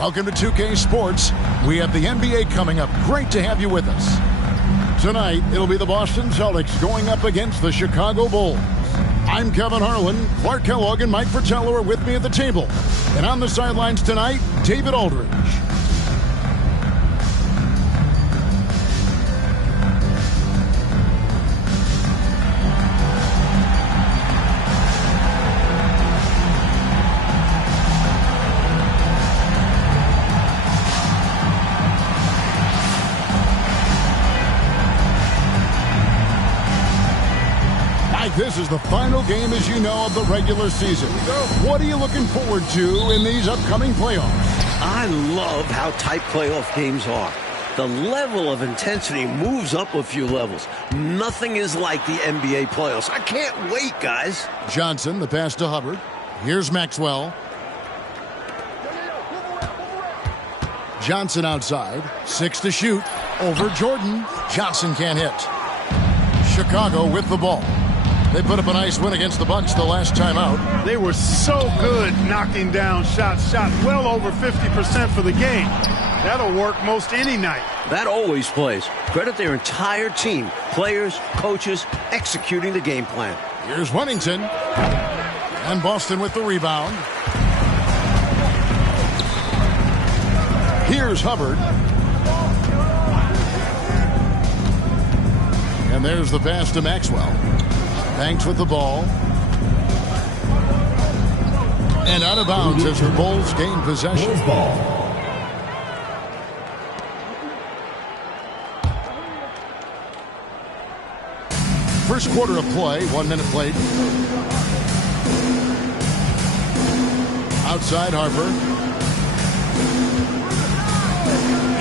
Welcome to 2K Sports. We have the NBA coming up. Great to have you with us. Tonight, it'll be the Boston Celtics going up against the Chicago Bulls. I'm Kevin Harlan. Clark Kellogg and Mike Fratello are with me at the table. And on the sidelines tonight, David Aldridge. This is the final game, as you know, of the regular season. What are you looking forward to in these upcoming playoffs? I love how tight playoff games are. The level of intensity moves up a few levels. Nothing is like the NBA playoffs. I can't wait, guys. Johnson, the pass to Hubbard. Here's Maxwell. Johnson outside. 6 to shoot. Over Jordan. Johnson can't hit. Chicago with the ball. They put up a nice win against the Bucks the last time out. They were so good knocking down shots. Shot well over 50% for the game. That'll work most any night. That always plays. Credit their entire team. Players, coaches, executing the game plan. Here's Wennington. And Boston with the rebound. Here's Hubbard. And there's the pass to Maxwell. Banks with the ball. And out of bounds as the Bulls gain possession. First quarter of play, 1 minute played. Outside Harper.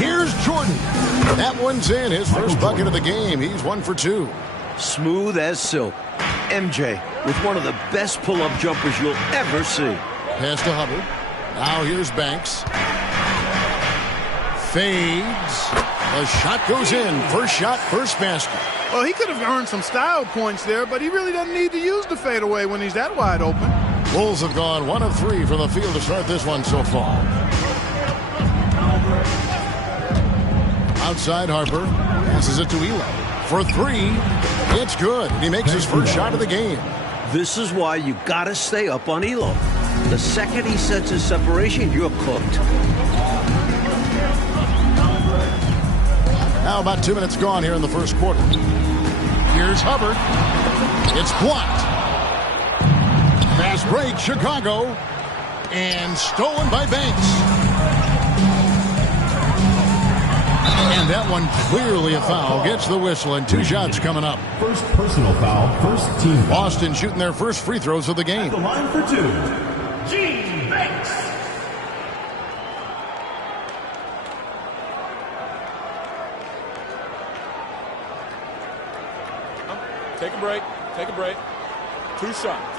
Here's Jordan. That one's in, his first bucket of the game. He's 1 for 2. Smooth as silk. MJ with one of the best pull-up jumpers you'll ever see. Pass to Hubbard. Now here's Banks. Fades. The shot goes in. First shot, first basket. Well, he could have earned some style points there, but he really doesn't need to use the fadeaway when he's that wide open. Bulls have gone 1 of 3 from the field to start this one so far. Outside Harper. Passes it to Ehlo. For 3, it's good. He makes his first shot of the game. This is why you gotta stay up on Ehlo. The second he sets his separation, you're cooked. Now about 2 minutes gone here in the first quarter. Here's Hubbard. It's blocked. Fast break, Chicago. And stolen by Banks. And that one clearly a foul. Gets the whistle and 2 shots coming up. First personal foul, first team. Boston shooting their first free throws of the game. At the line for 2. Gene Banks. Take a break. Take a break. 2 shots.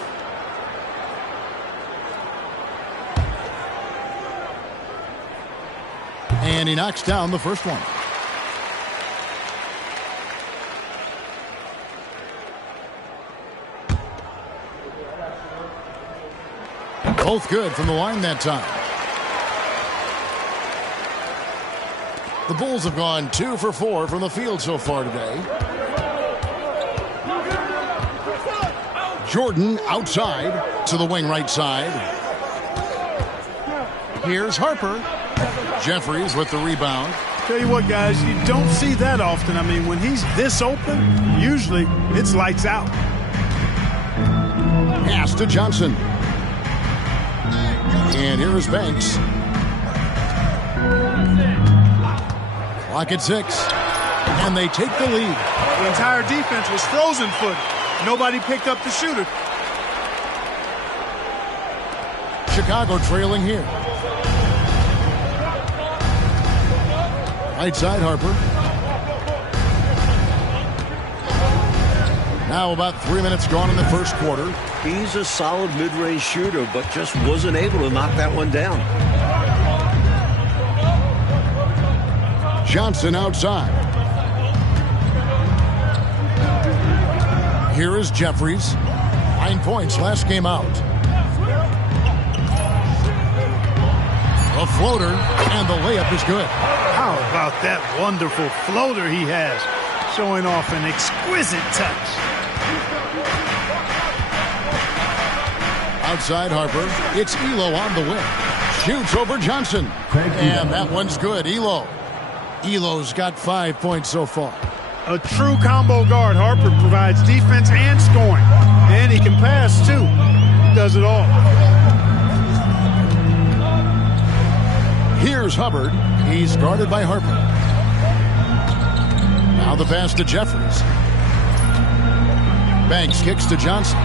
And he knocks down the first one. Both good from the line that time. The Bulls have gone 2 for 4 from the field so far today. Jordan outside to the wing right side. Here's Harper. Jefferies with the rebound. Tell you what, guys, you don't see that often. I mean, when he's this open, usually it's lights out. Pass to Johnson. And here is Banks. Clock at 6. And they take the lead. The entire defense was frozen footed. Nobody picked up the shooter. Chicago trailing here. Right side, Harper. Now about 3 minutes gone in the first quarter. He's a solid mid-range shooter, but just wasn't able to knock that one down. Johnson outside. Here is Jefferies. 9 points last game out. A floater, and the layup is good. How about that wonderful floater he has, showing off an exquisite touch. Outside Harper, it's Ehlo on the wing. Shoots over Johnson. And that one's good. Ehlo's got 5 points so far. A true combo guard. Harper provides defense and scoring. And he can pass, too. He does it all. Here's Hubbard. He's guarded by Harper. Now the pass to Jefferies. Banks kicks to Johnson.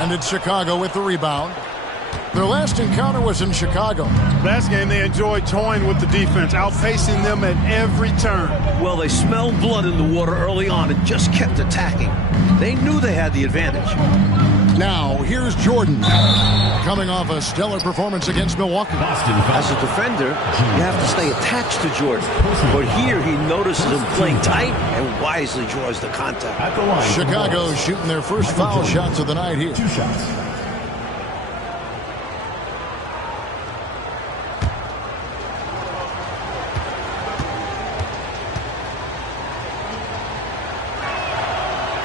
And it's Chicago with the rebound. Their last encounter was in Chicago. Last game they enjoyed toying with the defense, outpacing them at every turn. Well, they smelled blood in the water early on and just kept attacking. They knew they had the advantage. Now, here's Jordan. Coming off a stellar performance against Milwaukee. As a defender, you have to stay attached to Jordan. But here he notices him playing tight and wisely draws the contact. At the line, Chicago shooting their first foul shots of the night here. 2 shots.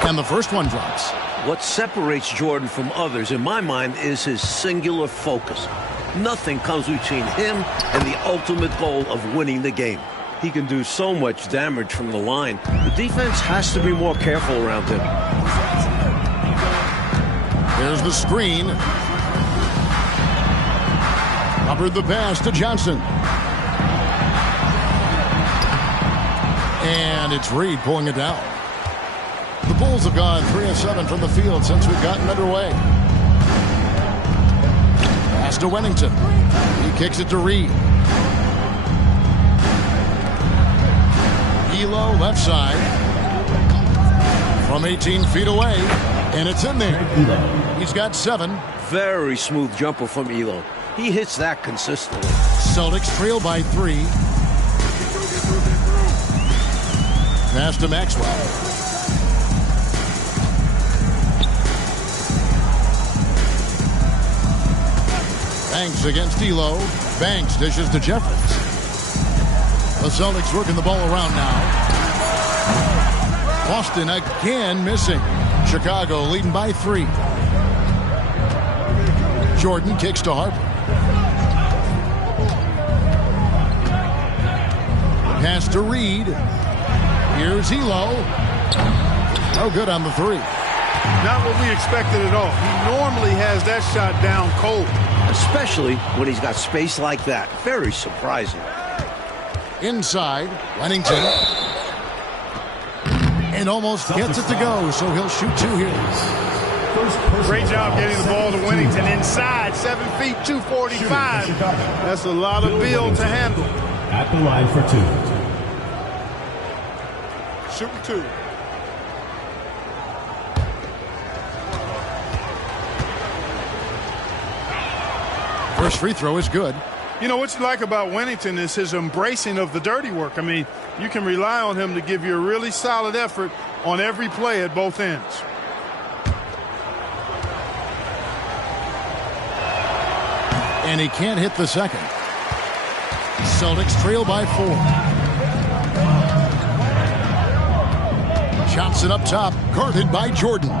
And the first one drops. What separates Jordan from others, in my mind, is his singular focus. Nothing comes between him and the ultimate goal of winning the game. He can do so much damage from the line. The defense has to be more careful around him. There's the screen. Hubbard the pass to Johnson. And it's Reed pulling it down. The Bulls have gone 3 of 7 from the field since we've gotten underway. Pass to Wennington. He kicks it to Reed. Ehlo left side. From 18 feet away. And it's in there. He's got 7. Very smooth jumper from Ehlo. He hits that consistently. Celtics trail by 3. Pass to Maxwell. Banks against Ehlo. Banks dishes to Jefferies. The Celtics working the ball around now. Boston again missing. Chicago leading by 3. Jordan kicks to Harper. Pass to Reed. Here's Ehlo. No good on the 3. Not what we expected at all. He normally has that shot down cold. Especially when he's got space like that. Very surprising. Inside, Wennington. And almost gets it to go, so he'll shoot 2 here. Great job getting the ball to Wennington inside. 7 feet, 245. That's a lot of build to handle. At the line for 2. Shooting 2. First free throw is good. You know, what you like about Wennington is his embracing of the dirty work. I mean, you can rely on him to give you a really solid effort on every play at both ends. And he can't hit the second. Celtics trail by 4. Johnson up top, guarded by Jordan.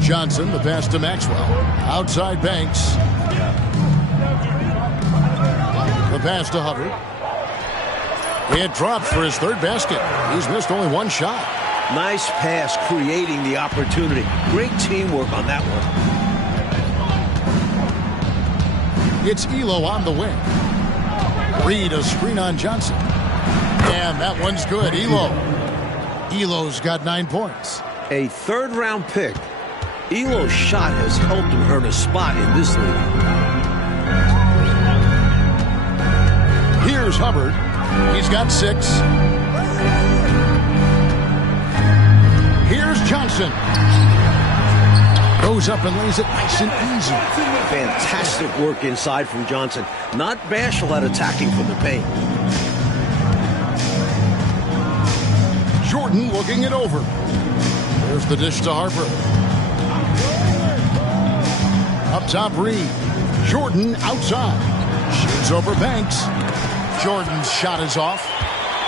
Johnson, the pass to Maxwell. Outside Banks. The pass to Hubbard. It drops for his 3rd basket. He's missed only 1 shot. Nice pass, creating the opportunity. Great teamwork on that one. It's Ehlo on the wing. Reed a screen on Johnson. And that one's good. Ehlo's got 9 points. A 3rd-round pick. Ehlo's shot has helped him earn a spot in this league. Here's Hubbard. He's got 6. Here's Johnson. Goes up and lays it nice and easy. Fantastic work inside from Johnson. Not bashful at attacking from the paint. Jordan looking it over. There's the dish to Harper. Up top, Reed. Jordan outside. Shoots over Banks. Jordan's shot is off.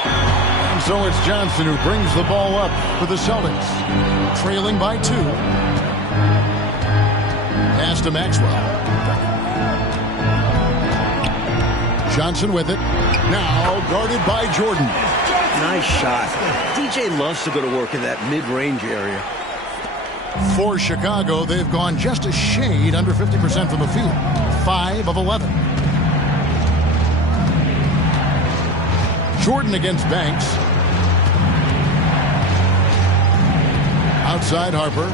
And so it's Johnson who brings the ball up for the Celtics. Trailing by 2. Pass to Maxwell. Johnson with it. Now guarded by Jordan. Nice shot. DJ loves to go to work in that mid-range area. For Chicago, they've gone just a shade under 50% from the field. 5 of 11. Jordan against Banks. Outside Harper.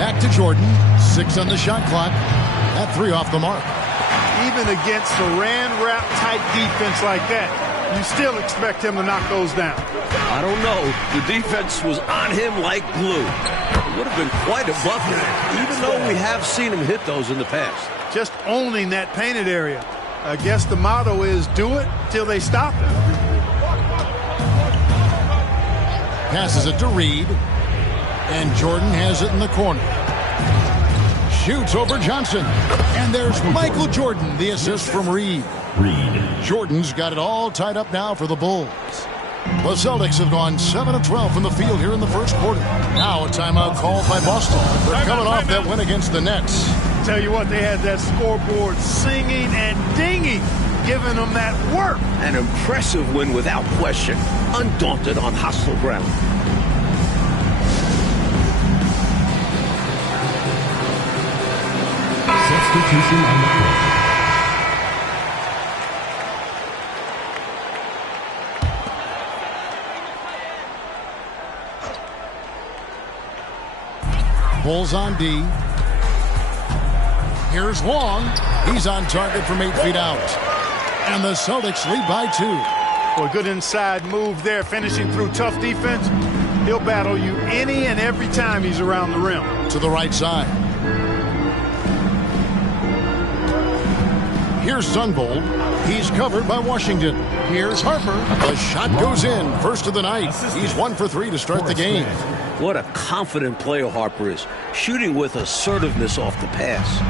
Back to Jordan. 6 on the shot clock. That 3 off the mark. Even against a ran-wrap tight defense like that, you still expect him to knock those down. I don't know. The defense was on him like glue. It would have been quite a bucket, even though we have seen him hit those in the past. Just owning that painted area. I guess the motto is do it till they stop it. Passes it to Reed. And Jordan has it in the corner. Shoots over Johnson. And there's Michael Jordan, the assist from Reed. Jordan's got it all tied up now for the Bulls. The Celtics have gone 7 of 12 from the field here in the first quarter. Now a timeout called by Boston. They're coming off that win against the Nets. Tell you what, they had that scoreboard singing and dinging, giving them that work. An impressive win without question. Undaunted on hostile ground. Substitution on the court. Bulls on D. Here's Long. He's on target from 8 feet out. And the Celtics lead by 2. Well, good inside move there, finishing through tough defense. He'll battle you any and every time he's around the rim. To the right side. Here's Sunbold. He's covered by Washington. Here's Harper. The shot goes in. First of the night. He's 1 for 3 to start the game. What a confident player Harper is. Shooting with assertiveness off the pass.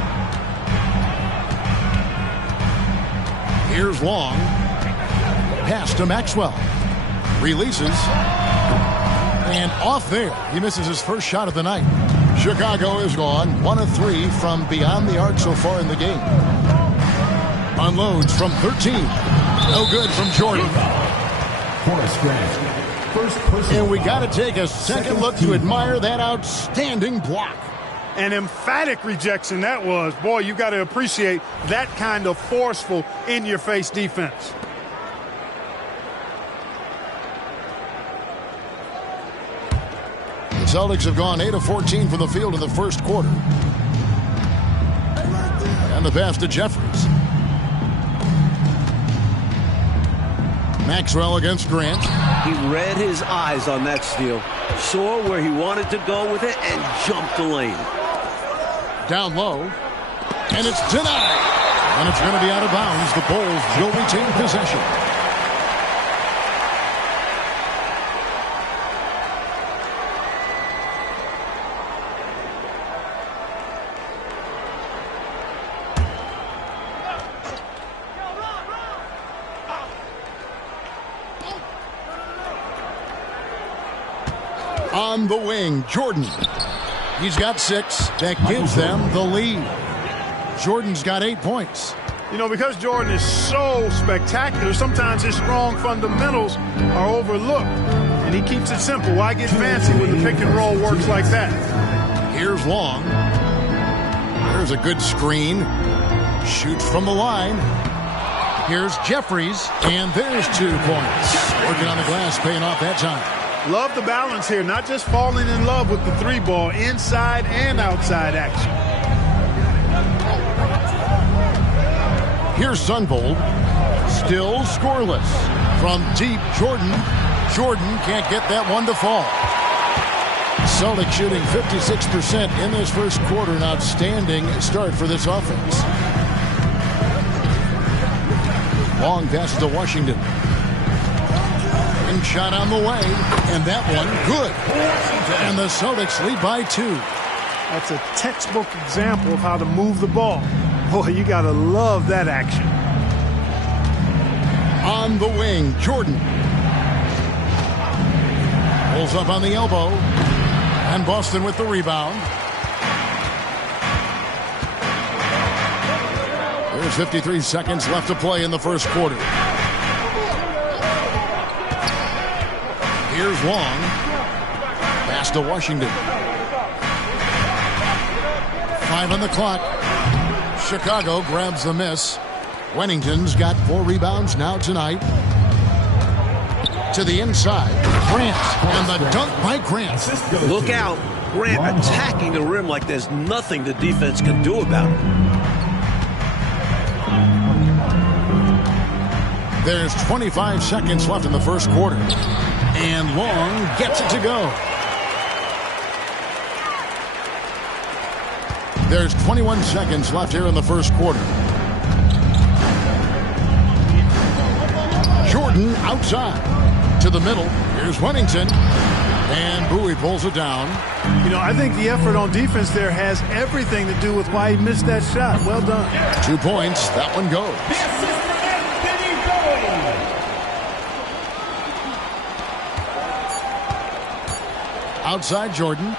Here's Long. Pass to Maxwell. Releases. And off there. He misses his first shot of the night. Chicago is gone 1 of 3 from beyond the arc so far in the game. Unloads from 13. No good from Jordan. And we got to take a second look to admire that outstanding block. An emphatic rejection that was. Boy, you got to appreciate that kind of forceful, in-your-face defense. The Celtics have gone 8 of 14 from the field in the first quarter. And the pass to Jefferies. Maxwell against Grant. He read his eyes on that steal, saw where he wanted to go with it, and jumped the lane. Down low. And it's denied. And it's going to be out of bounds. The Bulls will retain possession. On the wing, Jordan. He's got 6. That gives them the lead. Jordan's got 8 points. You know, because Jordan is so spectacular, sometimes his strong fundamentals are overlooked. And he keeps it simple. Why get fancy when the pick and roll works like that? Here's Long. There's a good screen. Shoots from the line. Here's Jefferies. And there's 2 points. Working on the glass, paying off that time. Love the balance here, not just falling in love with the 3-ball, inside and outside action. Here's Sunbold. Still scoreless. From deep, Jordan. Jordan can't get that one to fall. Celtics shooting 56% in this first quarter. An outstanding start for this offense. Long pass to Washington. Shot on the way, and that one good. And the Celtics lead by 2. That's a textbook example of how to move the ball. Boy, you got to love that action. On the wing, Jordan. Pulls up on the elbow. And Boston with the rebound. There's 53 seconds left to play in the first quarter. Here's Long. Pass to Washington. 5 on the clock. Chicago grabs the miss. Wennington's got 4 rebounds now tonight. To the inside. Grant. And the dunk by Grant. Look out. Grant attacking the rim like there's nothing the defense can do about it. There's 25 seconds left in the first quarter. And Long gets it to go. There's 21 seconds left here in the first quarter. Jordan outside. To the middle. Here's Wennington. And Bowie pulls it down. You know, I think the effort on defense there has everything to do with why he missed that shot. Well done. 2 points. That one goes. Outside Jordan. Oh,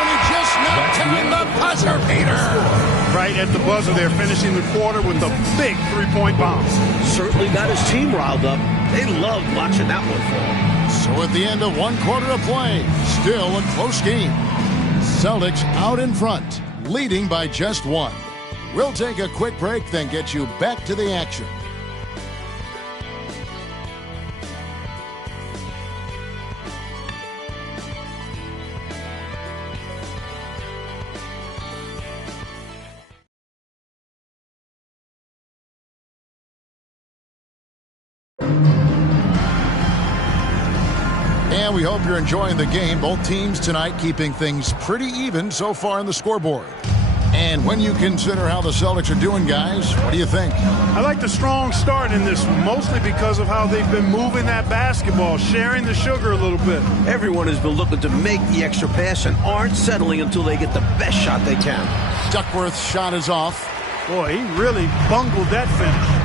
and he just knocked in the buzzer beater. Right at the buzzer there, finishing the quarter with a big three-point bomb. Certainly got his team riled up. They loved watching that one fall. So at the end of 1 quarter of play, still a close game. Celtics out in front, leading by just 1. We'll take a quick break, then get you back to the action. And we hope you're enjoying the game. Both teams tonight keeping things pretty even so far on the scoreboard. And when you consider how the Celtics are doing, guys, what do you think? I like the strong start in this, mostly because of how they've been moving that basketball, sharing the sugar a little bit. Everyone has been looking to make the extra pass and aren't settling until they get the best shot they can. Duckworth's shot is off. Boy, he really bungled that finish.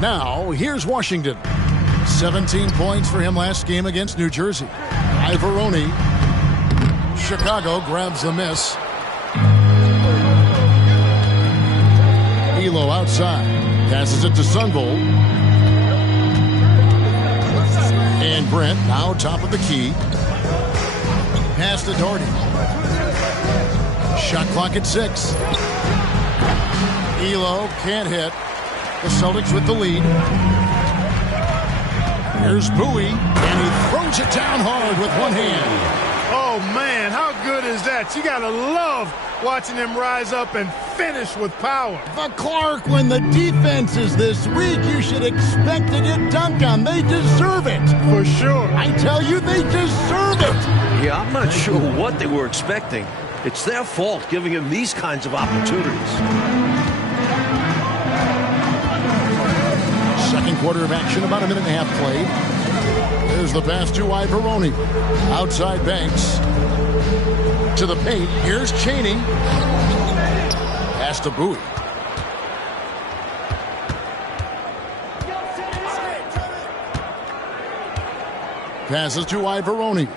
Now, here's Washington. 17 points for him last game against New Jersey. Ivoroni. Chicago grabs the miss. Ehlo outside. Passes it to Sunvold. And Brent now top of the key. Pass to Doherty. Shot clock at 6. Ehlo can't hit. The Celtics with the lead. Here's Bowie, and he throws it down hard with one hand. Oh, man, how good is that? You got to love watching him rise up and finish with power. But Clark, when the defense is this weak, you should expect to get dunked on. They deserve it. For sure. I tell you, they deserve it. Yeah, I'm not sure what they were expecting. It's their fault giving him these kinds of opportunities. Second quarter of action, about a minute and a half played. There's the pass to Ivoroni. Outside Banks. To the paint. Here's Chaney. Pass to Bowie. Passes to Ivoroni.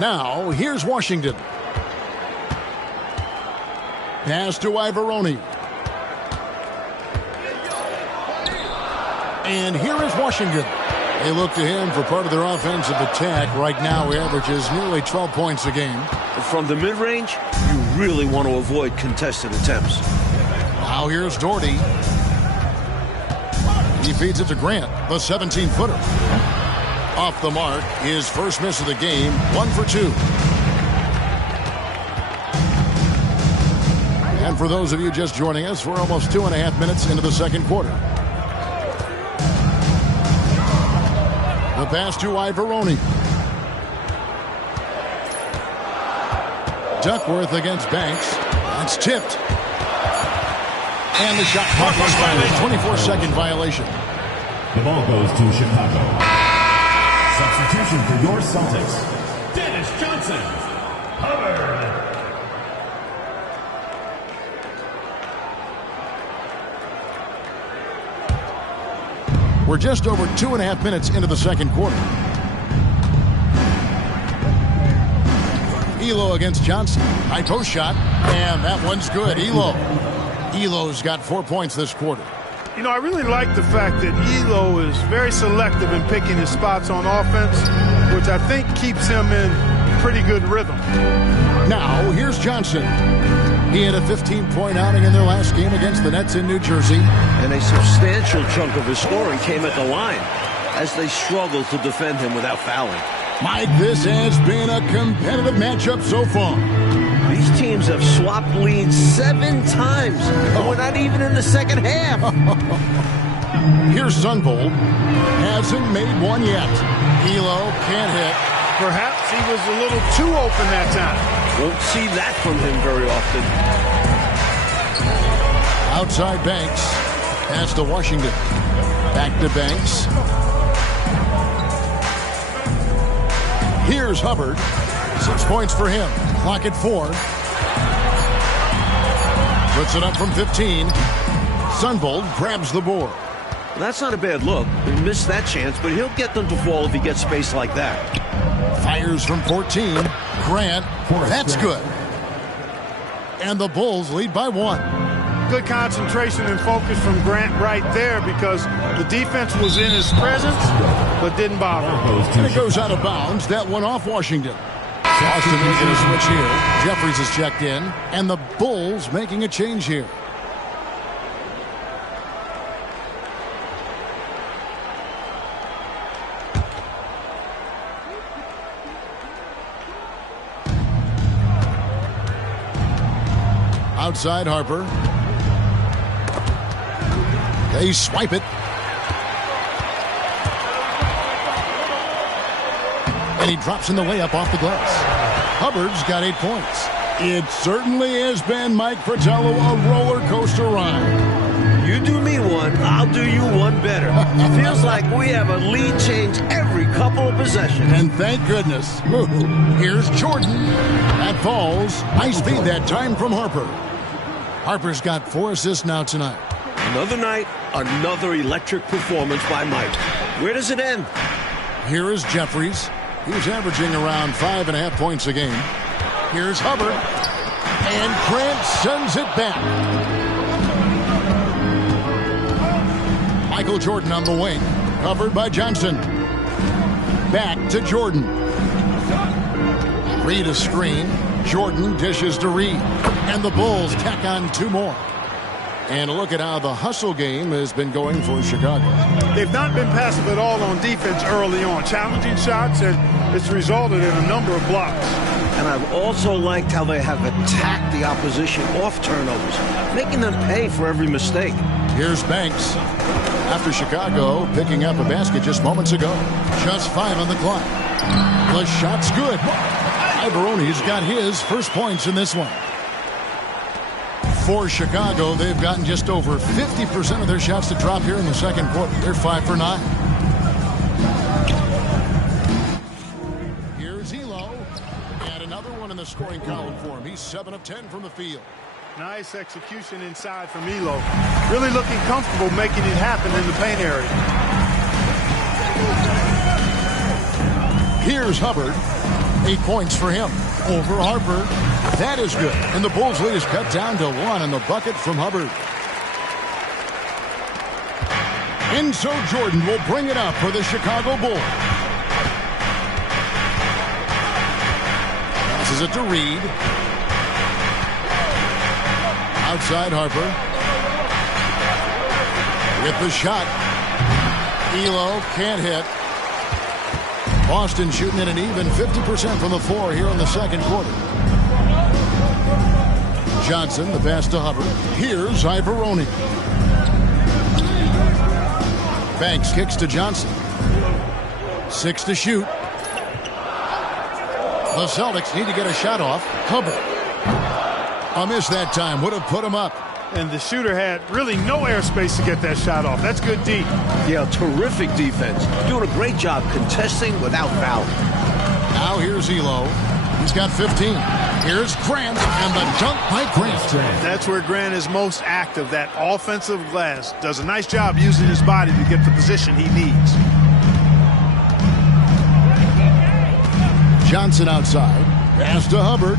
Now, here's Washington. Pass to Ivoroni. And here is Washington. They look to him for part of their offensive attack. Right now, he averages nearly 12 points a game. From the mid-range, you really want to avoid contested attempts. Now here's Doherty. He feeds it to Grant, the 17-footer. Off the mark, his first miss of the game, 1 for 2. And for those of you just joining us, we're almost 2.5 minutes into the second quarter. The pass to Ivoroni. Duckworth against Banks. That's tipped. And the shot clock expires. 24-second violation. The ball goes to Chicago. Substitution for your Celtics. Pistons, Hubbard. We're just over 2.5 minutes into the second quarter. Ehlo against Johnson. High post shot, and that one's good. Ehlo's got 4 points this quarter. You know, I really like the fact that Ehlo is very selective in picking his spots on offense, which I think keeps him in pretty good rhythm. Now, here's Johnson. He had a 15-point outing in their last game against the Nets in New Jersey. And a substantial chunk of his scoring came at the line as they struggled to defend him without fouling. Mike, this has been a competitive matchup so far. These teams have swapped leads 7 times, and we're not even in the second half. Here's Sunvold. Hasn't made one yet. Ehlo can't hit. Perhaps he was a little too open that time. Won't see that from him very often. Outside Banks. Pass to Washington. Back to Banks. Here's Hubbard. 6 points for him. Clock at 4. Puts it up from 15. Sunvold grabs the board. That's not a bad look. He missed that chance, but he'll get them to fall if he gets space like that. Fires from 14. Grant. That's good. And the Bulls lead by 1. Good concentration and focus from Grant right there because the defense was in his presence but didn't bother. And it goes out of bounds. That one off Washington. Boston making a switch here. Jefferies has checked in. And the Bulls making a change here. Outside Harper. They swipe it. And he drops in the layup off the glass. Hubbard's got 8 points. It certainly has been, Mike Fratello, a roller coaster ride. You do me one, I'll do you one better. Feels like we have a lead change every couple of possessions. And thank goodness. Here's Jordan. That falls. Nice feed that time from Harper. Harper's got 4 assists now tonight. Another night, another electric performance by Mike. Where does it end? Here is Jefferies. He's averaging around 5.5 points a game. Here's Hubbard. And Grant sends it back. Michael Jordan on the wing. Covered by Johnson. Back to Jordan. Reed a screen. Jordan dishes to Reed. And the Bulls tack on 2 more. And look at how the hustle game has been going for Chicago. They've not been passive at all on defense early on. Challenging shots, and it's resulted in a number of blocks. And I've also liked how they have attacked the opposition off turnovers, making them pay for every mistake. Here's Banks. After Chicago picking up a basket just moments ago. Just 5 on the clock. The shot's good. Ivoroni's got his first points in this one. For Chicago, they've gotten just over 50% of their shots to drop here in the second quarter. They're 5 for 9. Here's Ehlo. And another one in the scoring column for him. He's 7 of 10 from the field. Nice execution inside from Ehlo. Really looking comfortable making it happen in the paint area. Here's Hubbard. 8 points for him. Over Harper. That is good. And the Bulls lead is cut down to 1 in the bucket from Hubbard. And so Jordan will bring it up for the Chicago Bulls. Passes it to Reed. Outside Harper. With the shot. Ehlo can't hit. Boston shooting at an even 50% from the floor here in the second quarter. Johnson, the pass to Hubbard. Here's Ivoroni. Banks kicks to Johnson. 6 to shoot. The Celtics need to get a shot off. Hubbard. A miss that time. Would have put him up. And the shooter had really no airspace to get that shot off. That's good deep. Yeah, terrific defense. Doing a great job contesting without fouling. Now here's Ehlo. He's got 15. Here's Grant, and the dunk by Grant. That's where Grant is most active. That offensive glass does a nice job using his body to get the position he needs. Johnson outside. Pass to Hubbard.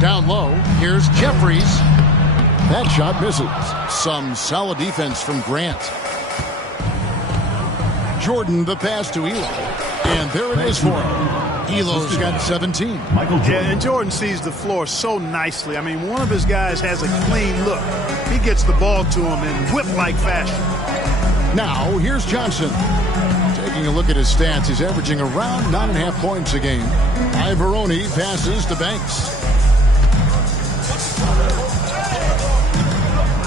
Down low. Here's Jefferies. That shot misses. Some solid defense from Grant. Jordan, the pass to Ehlo. And there it is for him. Ehlo's got 17. Yeah, and Jordan sees the floor so nicely. I mean, one of his guys has a clean look. He gets the ball to him in whip-like fashion. Now, here's Johnson. Taking a look at his stats, he's averaging around 9.5 points a game. Ivoroni passes to Banks.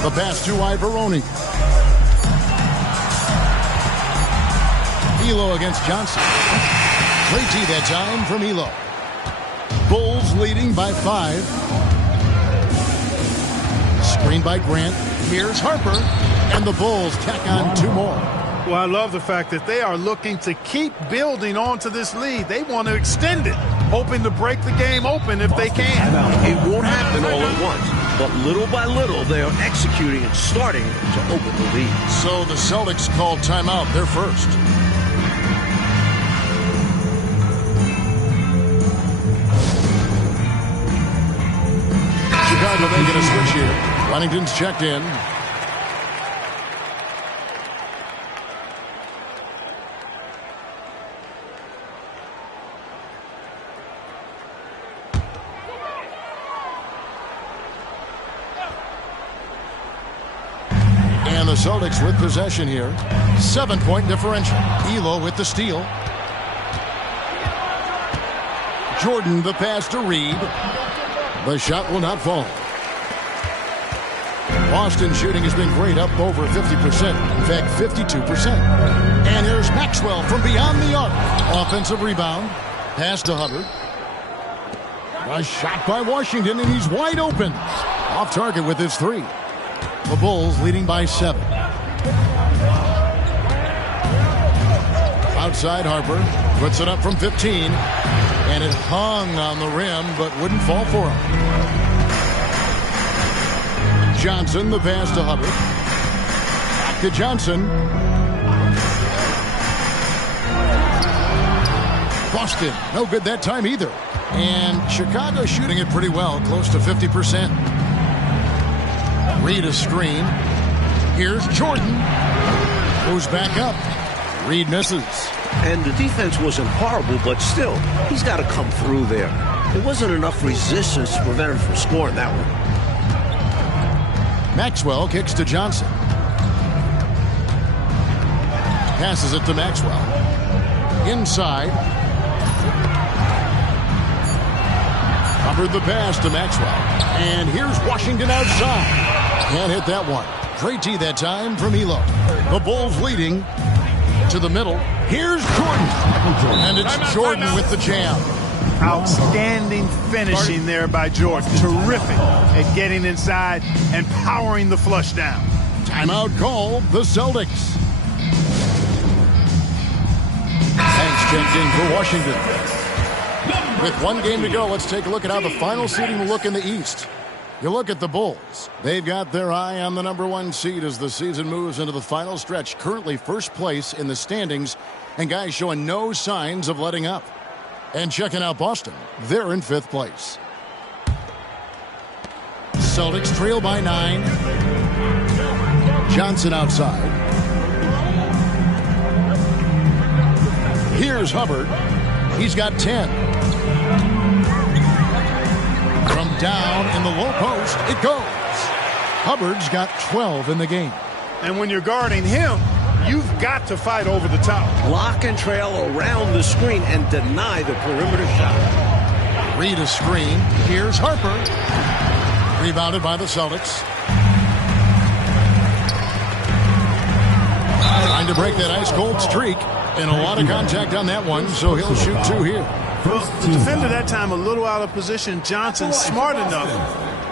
The pass to Ivoroni. Ehlo against Johnson. Great D that time from Ehlo. Bulls leading by 5. Screen by Grant. Here's Harper. And the Bulls tack on 2 more. Well, I love the fact that they are looking to keep building onto this lead. They want to extend it, hoping to break the game open if they can. It won't happen all at once, but little by little they are executing and starting to open the lead. So the Celtics called timeout. They're first. Chicago making a switch here. Wennington's checked in. And the Celtics with possession here. 7-point differential. Ehlo with the steal. Jordan the pass to Reed. The shot will not fall. Boston shooting has been great, up over 50%. In fact, 52%. And here's Maxwell from beyond the arc. Offensive rebound. Pass to Hubbard. A shot by Washington, and he's wide open. Off target with his 3. The Bulls leading by 7. Outside Harper. Puts it up from 15. And it hung on the rim, but wouldn't fall for him. Johnson, the pass to Hubbard. Back to Johnson. Boston, no good that time either. And Chicago shooting it pretty well, close to 50%. Reed a screen. Here's Jordan. Goes back up. Reed misses. And the defense wasn't horrible, but still, he's got to come through there. There wasn't enough resistance to prevent him from scoring that one. Maxwell kicks to Johnson. Passes it to Maxwell. Inside. Hubbard the pass to Maxwell. And here's Washington outside. Can't hit that one. Great D that time from Ehlo. The Bulls leading to the middle. Here's Jordan. And it's Jordan with the jam. Outstanding finishing there by Jordan. Terrific at getting inside and powering the flush down. Timeout called the Celtics. Thanks checked in for Washington. With 1 game to go, let's take a look at how the final seeding will look in the East. You look at the Bulls. They've got their eye on the #1 seed as the season moves into the final stretch. Currently first place in the standings, and guys showing no signs of letting up. And checking out Boston, they're in 5th place. Celtics trail by 9. Johnson outside. Here's Hubbard. He's got 10. From down in the low post, it goes. Hubbard's got 12 in the game. And when you're guarding him, you've got to fight over the top. Lock and trail around the screen and deny the perimeter shot. Reed a screen. Here's Harper. Rebounded by the Celtics. Trying to break that ice-cold streak. And a lot of contact on that one, so he'll shoot 2 here. The defender that time a little out of position. Johnson smart enough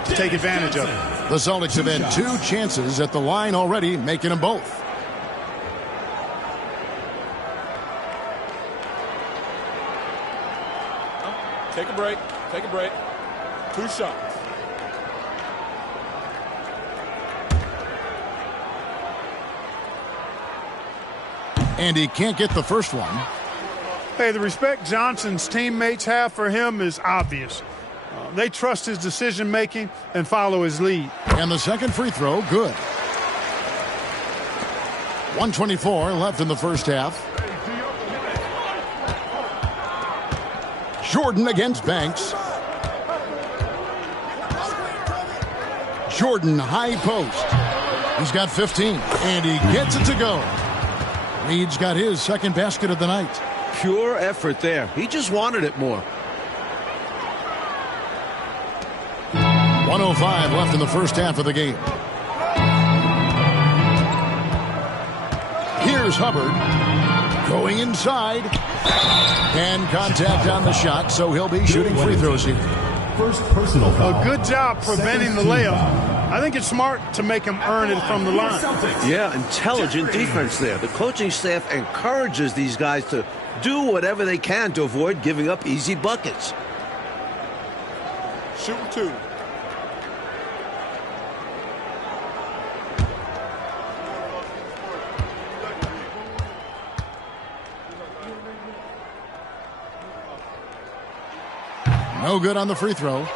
to take advantage of it. The Celtics have had 2 chances at the line already, making them both. Take a break. Take a break. 2 shots. And he can't get the first one. Hey, the respect Johnson's teammates have for him is obvious. They trust his decision-making and follow his lead. And the second free throw, good. 1:24 left in the first half. Jordan against Banks. Jordan, high post. He's got 15, and he gets it to go. Reed's got his second basket of the night. Pure effort there. He just wanted it more. 1:05 left in the first half of the game. Here's Hubbard going inside. And contact on the shot, so he'll be shooting free throws here. First personal foul. A good job preventing the layup. I think it's smart to make him earn it from the line. Yeah, intelligent defense there. The coaching staff encourages these guys to do whatever they can to avoid giving up easy buckets. Shooting 2. No good on the free throw.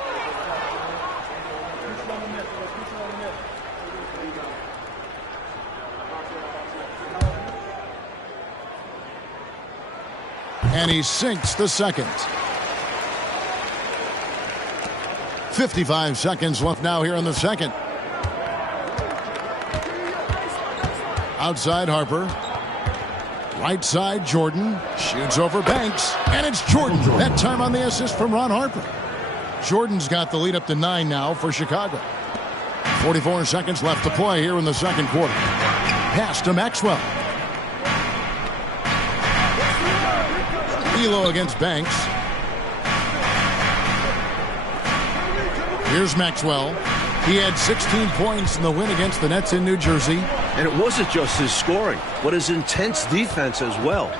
And he sinks the second. 55 seconds left now here in the second. Outside Harper. Right side Jordan. Shoots over Banks. And it's Jordan. That time on the assist from Ron Harper. Jordan's got the lead up to 9 now for Chicago. 44 seconds left to play here in the second quarter. Pass to Maxwell. Ehlo against Banks. Here's Maxwell. He had 16 points in the win against the Nets in New Jersey. And it wasn't just his scoring, but his intense defense as well.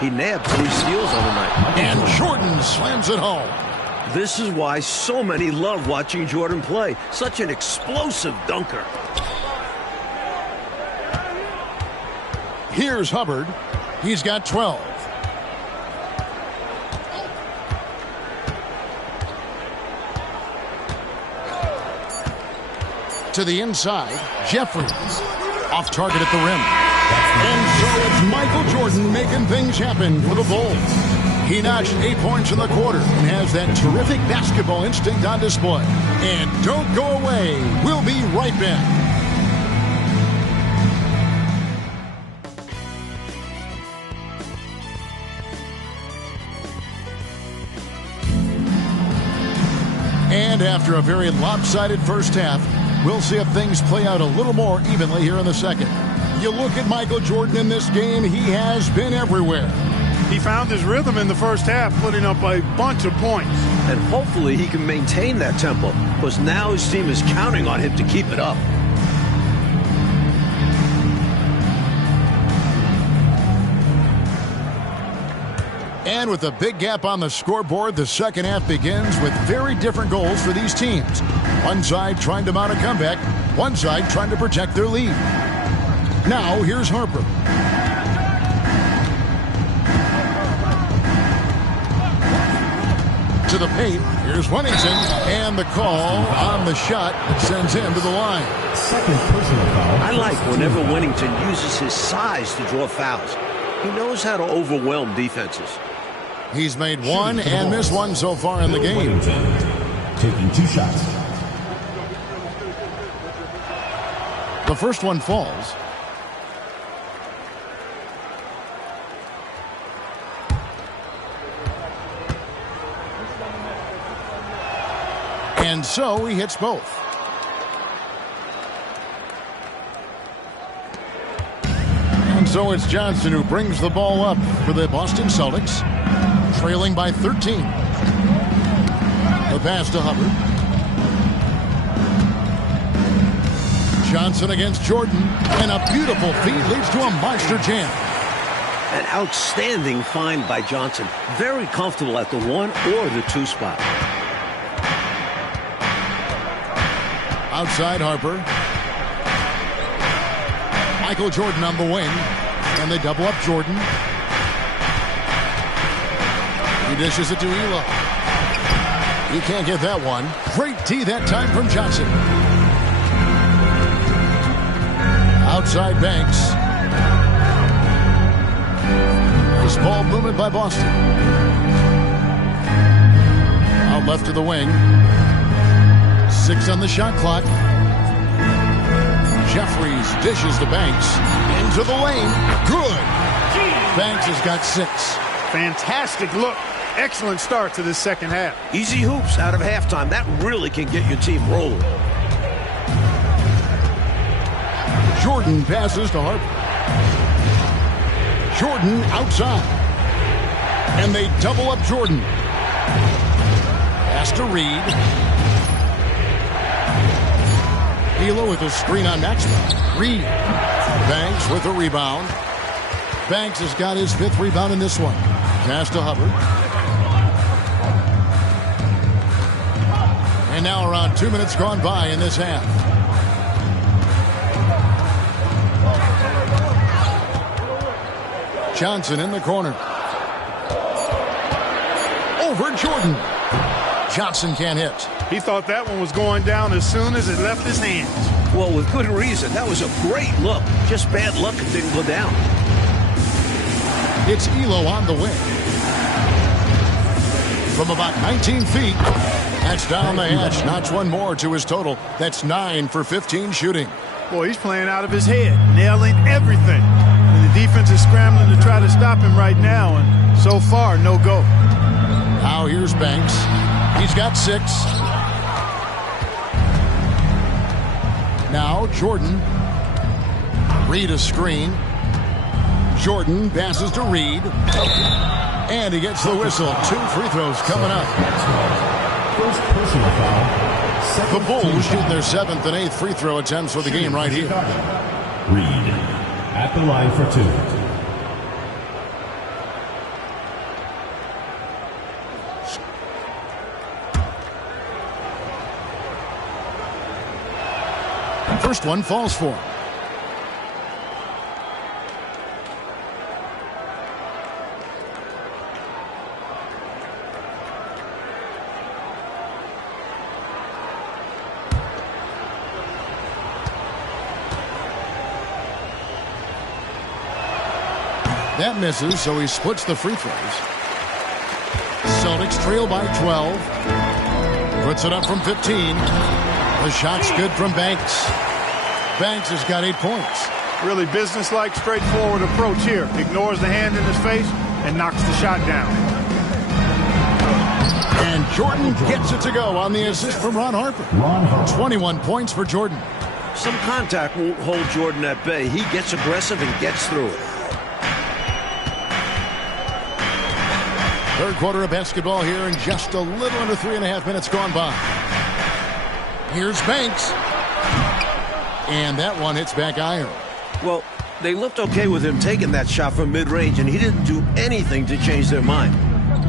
He nabbed 3 steals on the night. And Jordan slams it home. This is why so many love watching Jordan play. Such an explosive dunker. Here's Hubbard. He's got 12. To the inside, Jefferies. Off target at the rim. And so it's Michael Jordan making things happen for the Bulls. He notched 8 points in the quarter and has that terrific basketball instinct on display. And don't go away. We'll be right back. And after a very lopsided first half, we'll see if things play out a little more evenly here in the second. You look at Michael Jordan in this game, he has been everywhere. He found his rhythm in the first half, putting up a bunch of points. And hopefully he can maintain that tempo, because now his team is counting on him to keep it up. And with a big gap on the scoreboard, the second half begins with very different goals for these teams. One side trying to mount a comeback, one side trying to protect their lead. Now, here's Harper. To the paint, here's Wennington, and the call on the shot that sends him to the line. Second personal foul. I like whenever Wennington uses his size to draw fouls. He knows how to overwhelm defenses. He's made one and missed one so far in the game. Wennington taking 2 shots. The first one falls. And so he hits both. And so it's Johnson who brings the ball up for the Boston Celtics, trailing by 13. The pass to Hubbard. Johnson against Jordan, and a beautiful feed leads to a monster jam. An outstanding find by Johnson. Very comfortable at the 1 or the 2 spot. Outside Harper. Michael Jordan on the wing. And they double up Jordan. He dishes it to Ehlo. He can't get that one. Great D that time from Johnson. Outside Banks. Nice ball movement by Boston. Out left to the wing. 6 on the shot clock. Jefferies dishes to Banks. Into the lane. Good. Banks has got 6. Fantastic look. Excellent start to this second half. Easy hoops out of halftime. That really can get your team rolling. Jordan passes to Harper. Jordan outside. And they double up Jordan. Pass to Reed. Ehlo with a screen on Maxwell. Reed. Banks with a rebound. Banks has got his 5th rebound in this one. Pass to Hubbard. And now around 2 minutes gone by in this half. Johnson in the corner. Over Jordan. Johnson can't hit. He thought that one was going down as soon as it left his hands. Well, with good reason. That was a great look. Just bad luck it didn't go down. It's Ehlo on the wing. From about 19 feet. That's down the hatch. Notch one more to his total. That's 9 for 15 shooting. Boy, he's playing out of his head, nailing everything. And the defense is scrambling to try to stop him right now, and so far, no go. Now here's Banks. He's got 6. Now Jordan. Reed a screen. Jordan passes to Reed. And he gets the whistle. 2 free throws coming up. First personal foul. The Bulls shoot their 7th and 8th free throw attempts for the game right here. Reed at the line for 2. First one falls for him. That misses, so he splits the free throws. Celtics trail by 12. Puts it up from 15. The shot's good from Banks. Banks has got 8 points. Really businesslike, straightforward approach here. Ignores the hand in his face and knocks the shot down. And Jordan gets it to go on the assist from Ron Harper. 21 points for Jordan. Some contact won't hold Jordan at bay. He gets aggressive and gets through it. Third quarter of basketball here, and just a little under 3.5 minutes gone by. Here's Banks. And that one hits back iron. Well, they looked okay with him taking that shot from mid-range, and he didn't do anything to change their mind.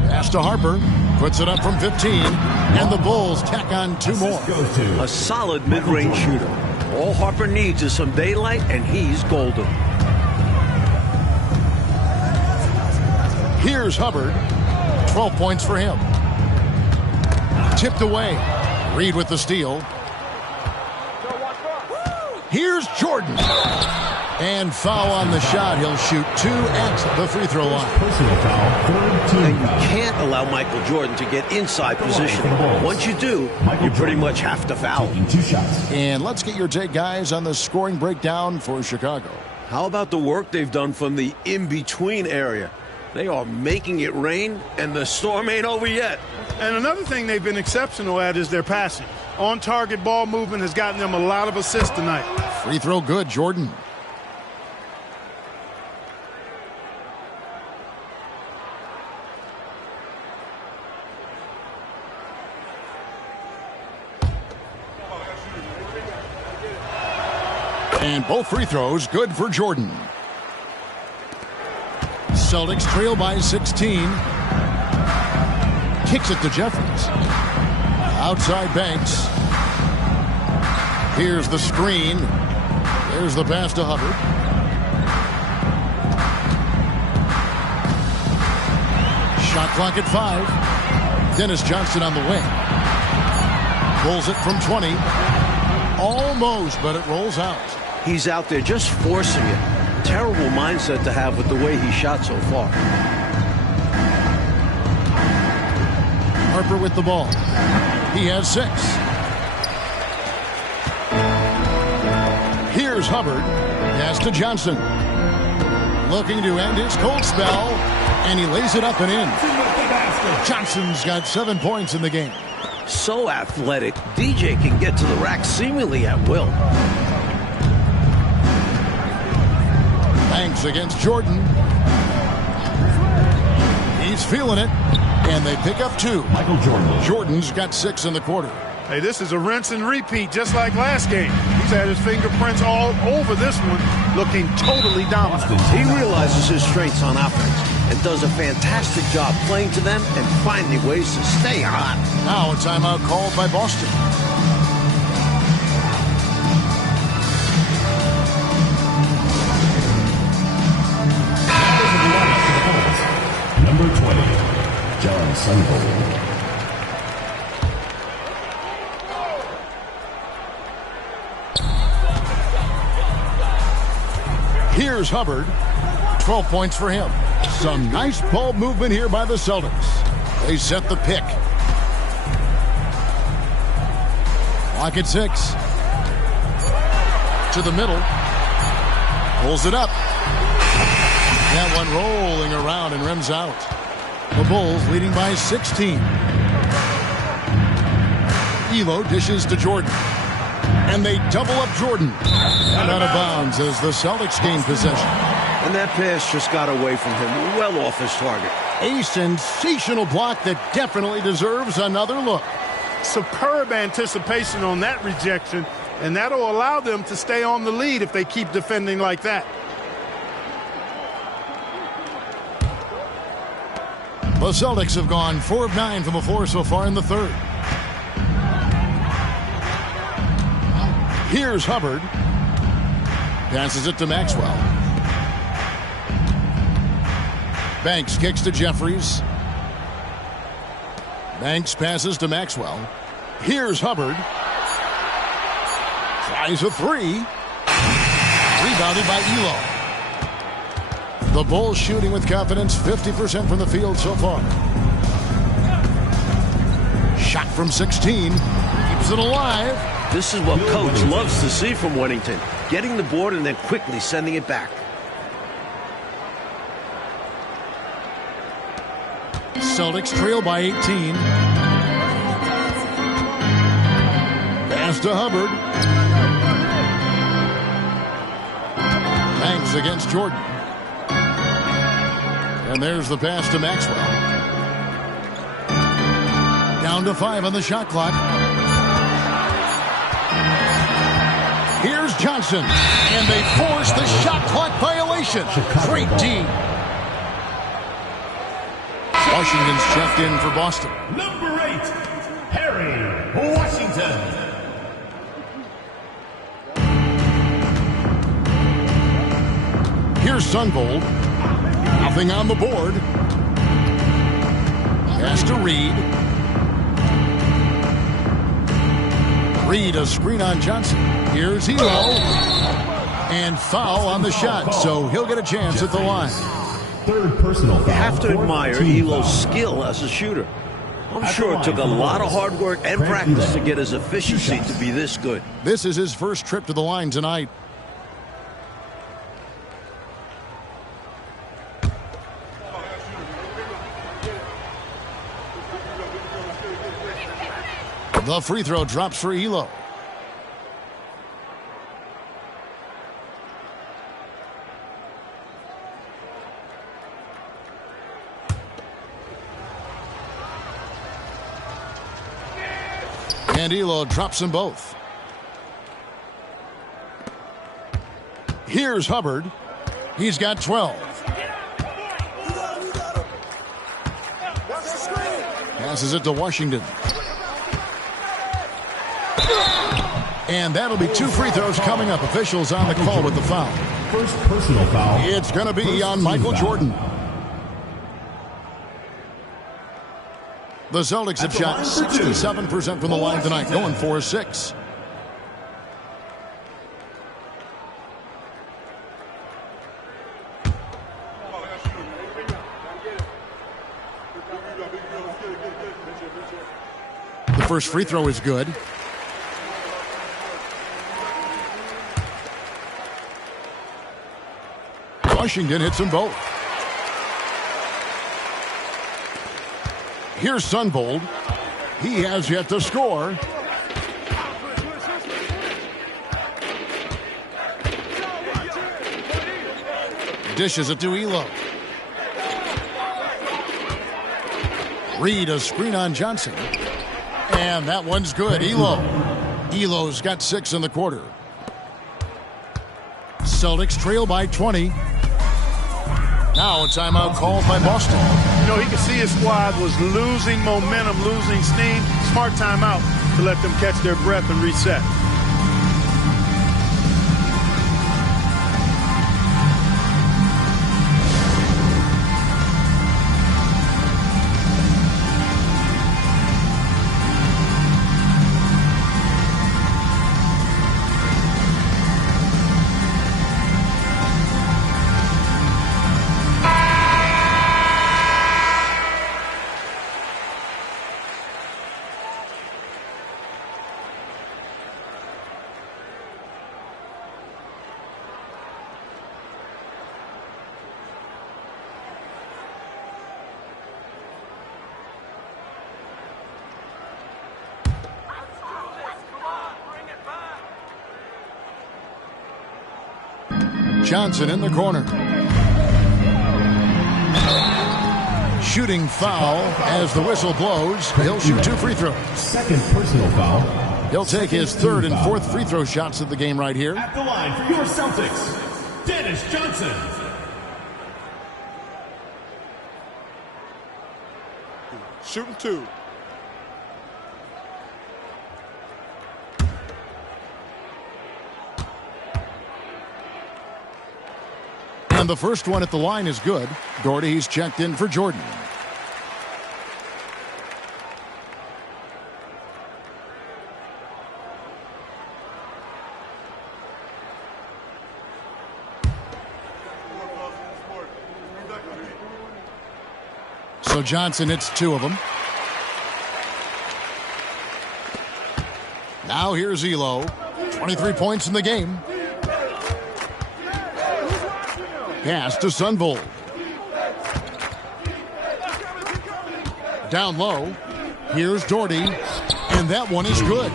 Pass to Harper. Puts it up from 15. And the Bulls tack on 2 more. A solid mid-range shooter. All Harper needs is some daylight, and he's golden. Here's Hubbard. 12 points for him. Tipped away. Reed with the steal. Here's Jordan. And foul on the shot. He'll shoot 2 at the free throw line. Personal foul. Third team And you foul. can't allow Michael Jordan to get inside position. Once you do, you pretty much have to foul. Taking 2 shots. And let's get your take, guys, on the scoring breakdown for Chicago. How about the work they've done from the in-between area? They are making it rain, and the storm ain't over yet. And another thing they've been exceptional at is their passing. On-target ball movement has gotten them a lot of assists tonight. Free throw good, Jordan. And both free throws good for Jordan. Celtics trail by 16. Kicks it to Jefferies. Outside Banks. Here's the screen. There's the pass to Hubbard. Shot clock at 5. Dennis Johnson on the wing. Pulls it from 20. Almost, but it rolls out. He's out there just forcing it. Terrible mindset to have with the way he shot so far. Harper with the ball. He has 6. Here's Hubbard. Pass to Johnson. Looking to end his cold spell. And he lays it up and in. Johnson's got 7 points in the game. So athletic, DJ can get to the rack seemingly at will. Banks against Jordan. He's feeling it. And they pick up 2. Michael Jordan. Jordan's got 6 in the quarter. Hey, this is a rinse and repeat, just like last game. He's had his fingerprints all over this one, looking totally dominant. He realizes his strengths on offense and does a fantastic job playing to them and finding ways to stay hot. Now a timeout called by Boston. Number 20, John Sunvold. Here's Hubbard. 12 points for him. Some nice ball movement here by the Celtics. They set the pick. Clock at 6. To the middle. Pulls it up. That one rolling around and rims out. The Bulls leading by 16. Ehlo dishes to Jordan. And they double up Jordan. And out of bounds as the Celtics gain possession. And that pass just got away from him, well off his target. A sensational block that definitely deserves another look. Superb anticipation on that rejection, and that'll allow them to stay on the lead if they keep defending like that. The Celtics have gone 4 of 9 from the floor so far in the third. Here's Hubbard. Passes it to Maxwell. Banks kicks to Jefferies. Banks passes to Maxwell. Here's Hubbard. Tries a 3. Rebounded by Ehlo. The Bulls shooting with confidence, 50% from the field so far. Shot from 16. Keeps it alive. This is what Coach loves to see from Wennington. Getting the board and then quickly sending it back. Celtics trail by 18. Pass to Hubbard. Banks against Jordan. And there's the pass to Maxwell. Down to 5 on the shot clock. Here's Johnson. And they force the shot clock violation. Great D. Washington's checked in for Boston. Number 8, Harry Washington. Here's Sunvold. Nothing on the board. Pass to Reed. Reed, a screen on Johnson. Here's Ehlo. And foul on the shot, so he'll get a chance at the line. Third personal foul. You have to admire Team Ehlo's foul. skill as a shooter. I'm sure it took a lot of hard work and practice to get his efficiency to be this good. This is his first trip to the line tonight. The free throw drops for Ehlo. And Ehlo drops them both. Here's Hubbard. He's got 12. Passes it to Washington. And that'll be 2 free throws coming up. Officials on the call with the foul. First personal foul. It's going to be on Michael Jordan. The Celtics have shot 67% from the line tonight, going 4-6. The first free throw is good. Washington hits them both. Here's Sunvold. He has yet to score. Dishes it to Ehlo. Reed, a screen on Johnson. And that one's good. Ehlo's got 6 in the quarter. Celtics trail by 20. Now a timeout called by Boston. You know, he could see his squad was losing momentum, losing steam. Smart timeout to let them catch their breath and reset. Johnson in the corner. Shooting foul as the whistle blows. He'll shoot 2 free throws. Second personal foul. He'll take his 3rd and 4th free throw shots of the game right here. At the line for your Celtics, Dennis Johnson. Shooting 2. And the first one at the line is good. Doherty's checked in for Jordan. So Johnson hits 2 of them. Now here's Ehlo. 23 points in the game. Pass to Sunvold. Down low. Here's Doherty. And that one is good.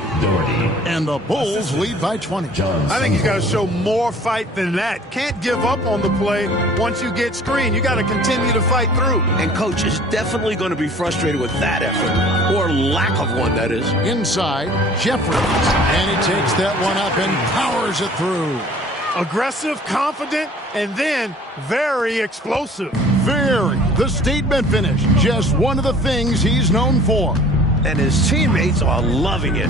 And the Bulls lead by 20. I think he's got to show more fight than that. Can't give up on the play once you get screened. You got to continue to fight through. And coach is definitely going to be frustrated with that effort. Or lack of one, that is. Inside, Jefferies. And he takes that one up and powers it through. Aggressive, confident, and then very explosive. Very. The statement finish. Just one of the things he's known for. And his teammates are loving it.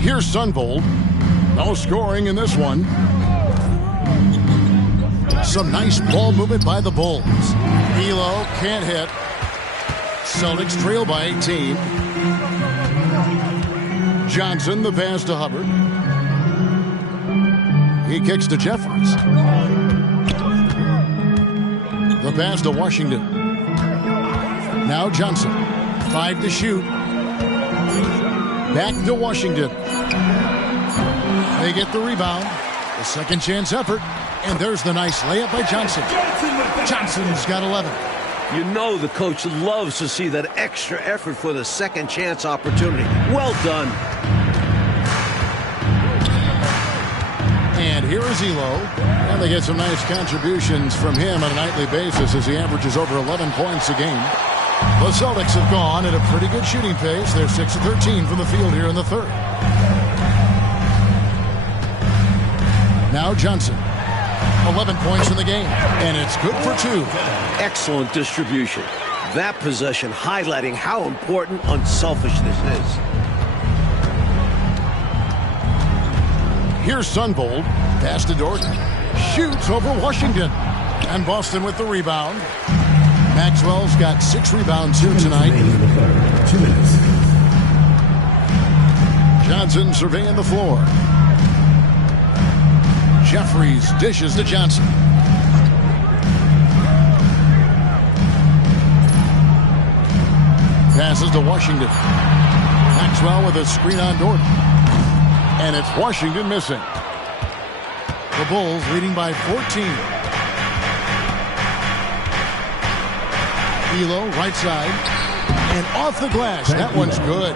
Here's Sunvold. No scoring in this one. Some nice ball movement by the Bulls. Ehlo can't hit. Celtics trail by 18. Johnson, the pass to Hubbard. He kicks to Jefferies. The pass to Washington. Now Johnson. 5 to shoot. Back to Washington. They get the rebound. The second chance effort. And there's the nice layup by Johnson. Johnson's got 11. You know the coach loves to see that extra effort for the second chance opportunity. Well done. And here is Ehlo. And they get some nice contributions from him on a nightly basis as he averages over 11 points a game. The Celtics have gone at a pretty good shooting pace. They're 6 of 13 from the field here in the third. Now Johnson. 11 points in the game. And it's good for 2. Excellent distribution. That possession highlighting how important unselfishness is. Here's Sunvold. Pass to Dorton. Shoots over Washington. And Boston with the rebound. Maxwell's got 6 rebounds here tonight. 2 minutes. Johnson surveying the floor. Jefferies dishes to Johnson. Passes to Washington. Maxwell with a screen on Dorton. And it's Washington missing. The Bulls leading by 14. Ehlo, right side. And off the glass. That one's good.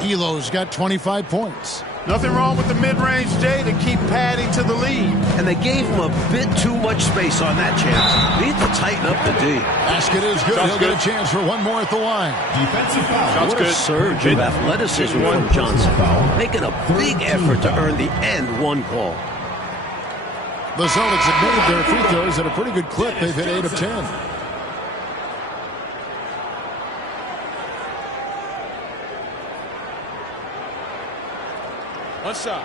Ehlo's got 25 points. Nothing wrong with the mid-range, Jay, to keep padding to the lead. And they gave him a bit too much space on that chance. Need to tighten up the D. Basket is good. He'll get a chance for one more at the line. Defensive foul. What a surge of athleticism from Johnson. Making a big effort to earn the and one call. The Celtics have made their free throws at a pretty good clip. They've hit 8 of 10. One shot.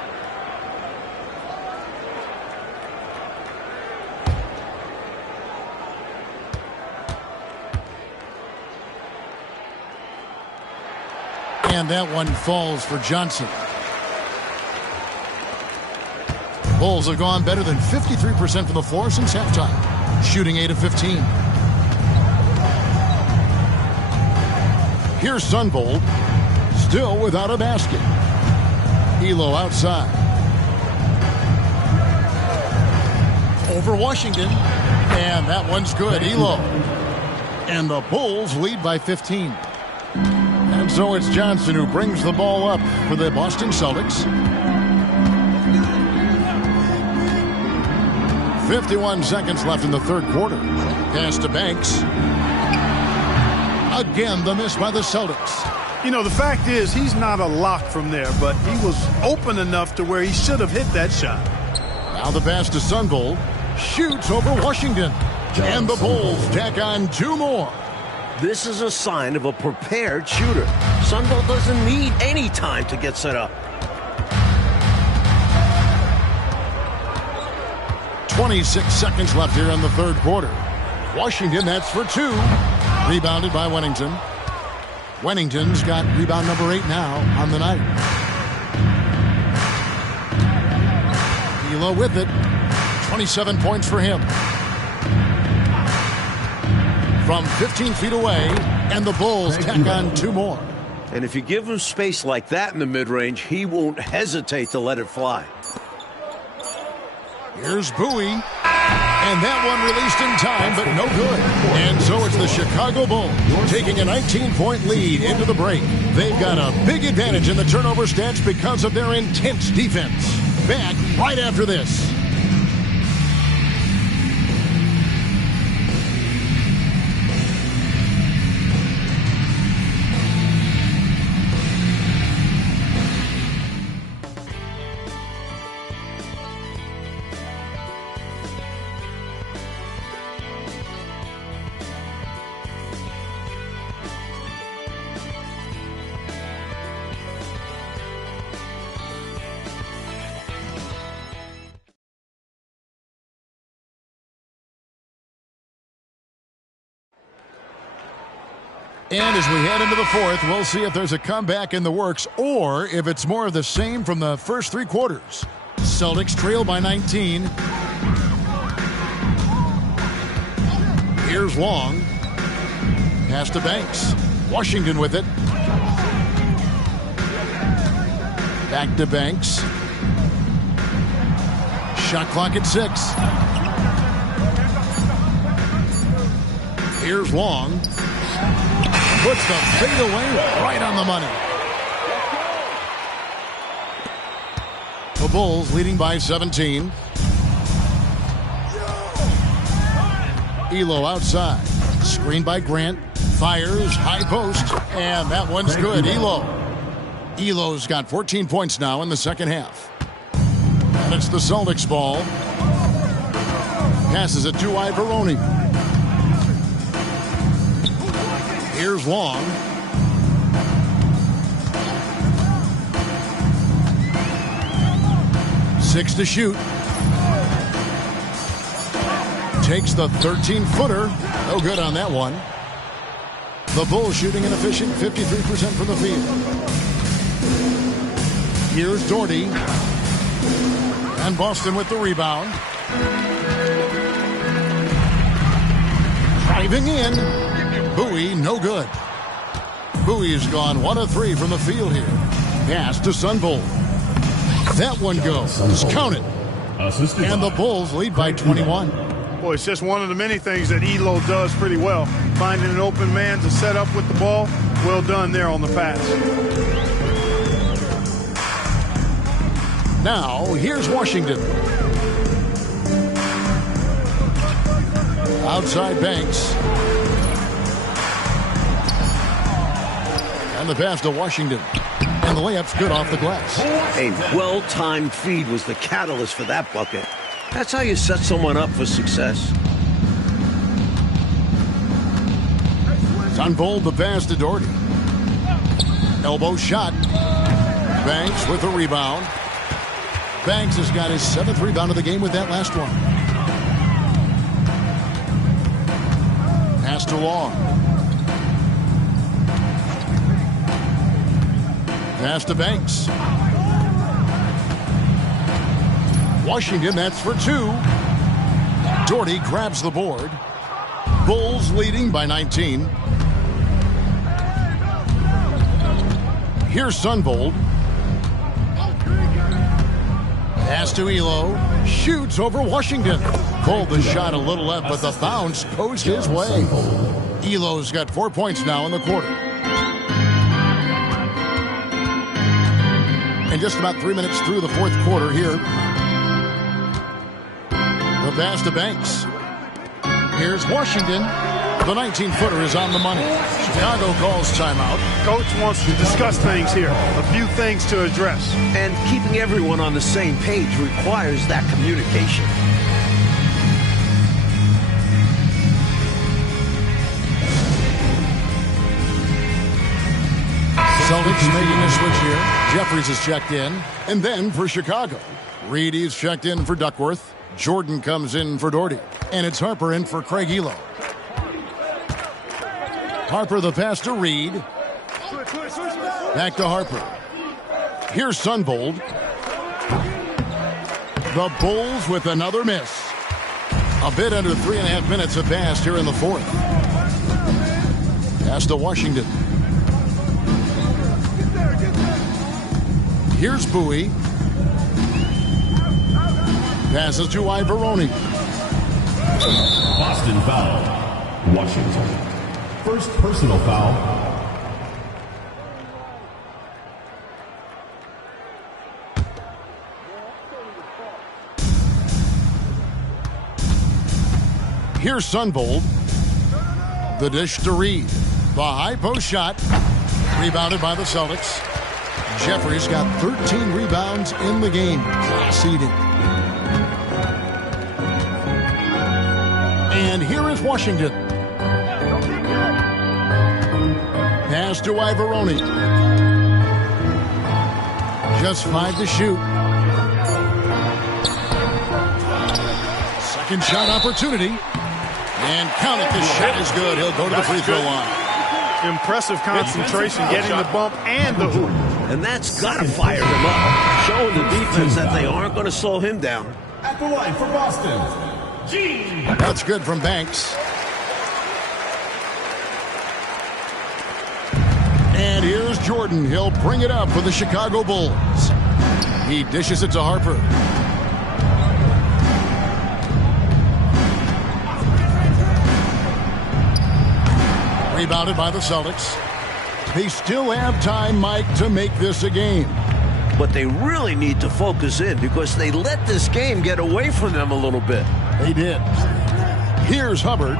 And that one falls for Johnson. Bulls have gone better than 53% from the floor since halftime, shooting 8 of 15. Here's Sunvold, still without a basket. Ehlo outside. Over Washington. And that one's good. Ehlo. And the Bulls lead by 15. And so it's Johnson who brings the ball up for the Boston Celtics. 51 seconds left in the third quarter. Pass to Banks. Again, the miss by the Celtics. You know, the fact is he's not a lock from there, but he was open enough to where he should have hit that shot. Now the pass to Sunvold. Shoots over Washington. And the Bulls tack on 2 more. This is a sign of a prepared shooter. Sunvold doesn't need any time to get set up. 26 seconds left here in the third quarter. Washington, that's for 2. Rebounded by Wennington. Wennington's got rebound number 8 now on the night. Ehlo with it. 27 points for him. From 15 feet away, and the Bulls tack on 2 more. And if you give him space like that in the mid-range, he won't hesitate to let it fly. Here's Bowie. And that one released in time, but no good. And so it's the Chicago Bulls taking a 19-point lead into the break. They've got a big advantage in the turnover stats because of their intense defense. Back right after this. And as we head into the fourth, we'll see if there's a comeback in the works or if it's more of the same from the first 3 quarters. Celtics trail by 19. Here's Long. Pass to Banks. Washington with it. Back to Banks. Shot clock at 6. Here's Long. Puts the fade away right on the money. The Bulls leading by 17. Ehlo outside. Screened by Grant. Fires. High post. And that one's good. Ehlo. Ehlo's got 14 points now in the second half. And it's the Celtics ball. Passes it to Ivoroni. Here's Long. Six to shoot. Takes the 13-footer. No good on that one. The Bulls shooting an efficient 53% from the field. Here's Doherty. And Boston with the rebound. Driving in. Bowie, no good. Bowie's gone 1 of 3 from the field here. Pass to Sunvolt. That one goes. Count it. And the Bulls lead by 21. Boy, it's just one of the many things that Ehlo does pretty well. Finding an open man to set up with the ball. Well done there on the pass. Now, here's Washington. Outside Banks. And the pass to Washington. And the layup's good off the glass. A well-timed feed was the catalyst for that bucket. That's how you set someone up for success. Sunvolt the pass to Doherty. Elbow shot. Banks with the rebound. Banks has got his 7th rebound of the game with that last one. Pass to Long. Pass to Banks. Washington, that's for 2. Doherty grabs the board. Bulls leading by 19. Here's Sunvolt. Pass to Ehlo. Shoots over Washington. Pulled the shot a little left, but the bounce goes his way. Ehlo's got 4 points now in the quarter. And just about 3 minutes through the 4th quarter here. The pass to Banks. Here's Washington. The 19-footer is on the money. Chicago calls timeout. Coach wants to discuss things here. A few things to address. And keeping everyone on the same page requires that communication. Celtics making a switch here. Jefferies is checked in. And then for Chicago, Reedy's checked in for Duckworth. Jordan comes in for Doherty. And it's Harper in for Craig Ehlo. Harper the pass to Reed. Back to Harper. Here's Sunvolt. The Bulls with another miss. A bit under 3.5 minutes have passed here in the 4th. Pass to Washington. Here's Bowie. Passes to Ivoroni. Boston foul. Washington. First personal foul. Here's Sunvolt. The dish to Reed. The high post shot. Rebounded by the Celtics. Jefferies got 13 rebounds in the game. Class eating. And here is Washington. Pass to Ivoroni. Just 5 to shoot. Second shot opportunity. And count it. The shot is good. He'll go to the free throw line. Impressive concentration, getting the bump and the hoop. And that's got to fire him up, showing the defense that they aren't going to slow him down. At the line for Boston. That's good from Banks. And here's Jordan. He'll bring it up for the Chicago Bulls. He dishes it to Harper. Rebounded by the Celtics. They still have time, Mike, to make this a game. But they really need to focus in because they let this game get away from them a little bit. They did. Here's Hubbard.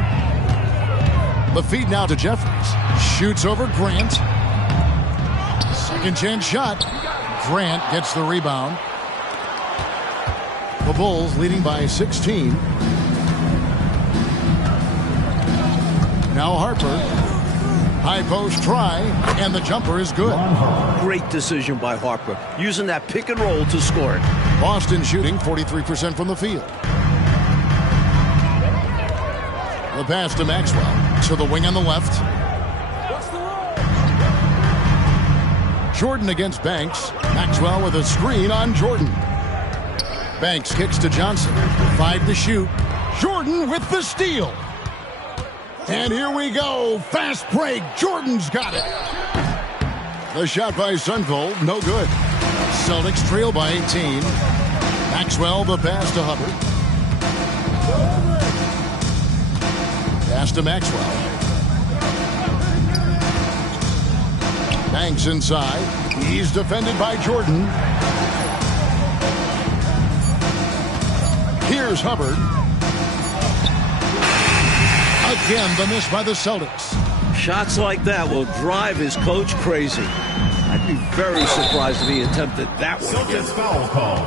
The feed now to Jefferies. Shoots over Grant. Second chance shot. Grant gets the rebound. The Bulls leading by 16. Now Harper. High post try, and the jumper is good. Great decision by Harper, using that pick and roll to score it. Boston shooting 43% from the field. The pass to Maxwell. To the wing on the left. Jordan against Banks. Maxwell with a screen on Jordan. Banks kicks to Johnson. 5 to shoot. Jordan with the steal. And here we go. Fast break. Jordan's got it. The shot by Sunvold, no good. Celtics trail by 18. Maxwell, the pass to Hubbard. Pass to Maxwell. Banks inside. He's defended by Jordan. Here's Hubbard. Again, the miss by the Celtics. Shots like that will drive his coach crazy. I'd be very surprised if he attempted that one again. Celtics foul call.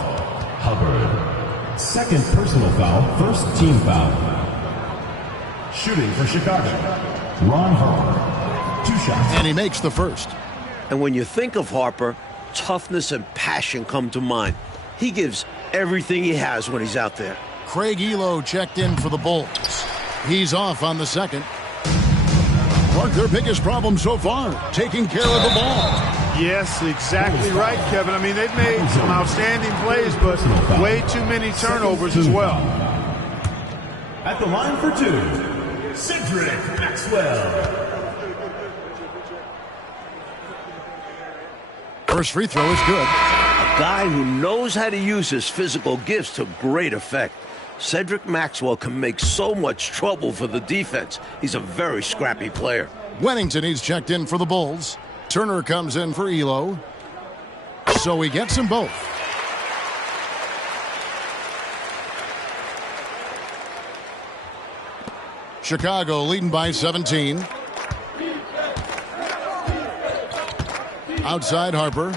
Hubbard. Second personal foul, first team foul. Shooting for Chicago, Ron Harper. 2 shots. And he makes the first. And when you think of Harper, toughness and passion come to mind. He gives everything he has when he's out there. Craig Ehlo checked in for the Bulls. He's off on the second. Clark, their biggest problem so far, taking care of the ball. Yes, exactly right, Kevin. I mean, they've made some outstanding plays, but way too many turnovers as well. At the line for 2, Cedric Maxwell. First free throw is good. A guy who knows how to use his physical gifts to great effect. Cedric Maxwell can make so much trouble for the defense. He's a very scrappy player. Wennington, he's checked in for the Bulls. Turner comes in for Ehlo. So he gets them both. Chicago leading by 17. Outside Harper.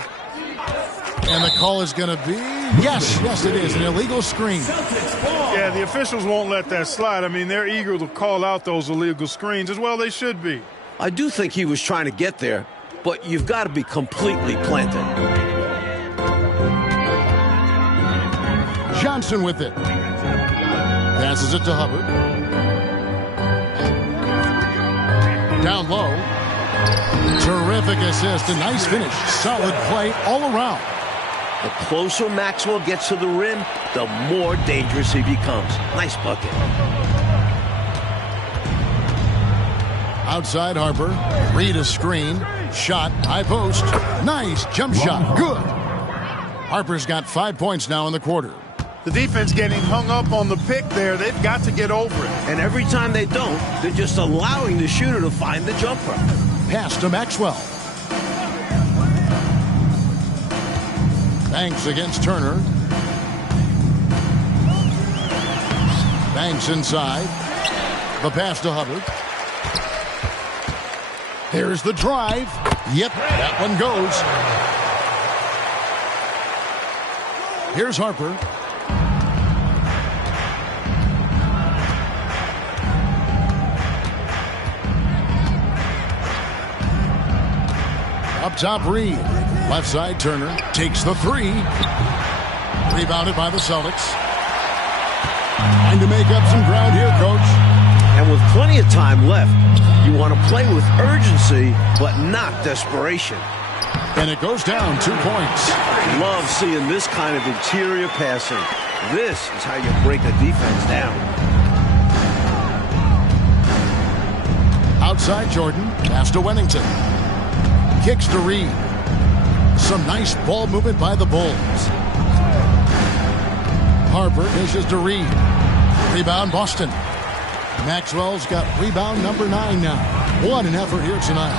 And the call is going to be... Yes, it is. An illegal screen. Yeah, the officials won't let that slide. I mean, they're eager to call out those illegal screens. As well, they should be. I do think he was trying to get there, but you've got to be completely planted. Johnson with it. Passes it to Hubbard. Down low. Terrific assist. A nice finish. Solid play all around. The closer Maxwell gets to the rim, the more dangerous he becomes. Nice bucket. Outside Harper. Read a screen. Shot. High post. Nice jump shot. Good. Harper's got 5 points now in the quarter. The defense getting hung up on the pick there. They've got to get over it. And every time they don't, they're just allowing the shooter to find the jumper. Pass to Maxwell. Banks against Turner. Banks inside. The pass to Hubbard. There's the drive. Yep, that one goes. Here's Harper. Up top, Reed. Left side, Turner takes the 3. Rebounded by the Celtics. Trying to make up some ground here, Coach. And with plenty of time left, you want to play with urgency, but not desperation. And it goes down 2 points. Love seeing this kind of interior passing. This is how you break a defense down. Outside Jordan, pass to Wennington. Kicks to Reed. Some nice ball movement by the Bulls. Harper dishes to Reed. Rebound Boston. Maxwell's got rebound number 9 now. What an effort here tonight.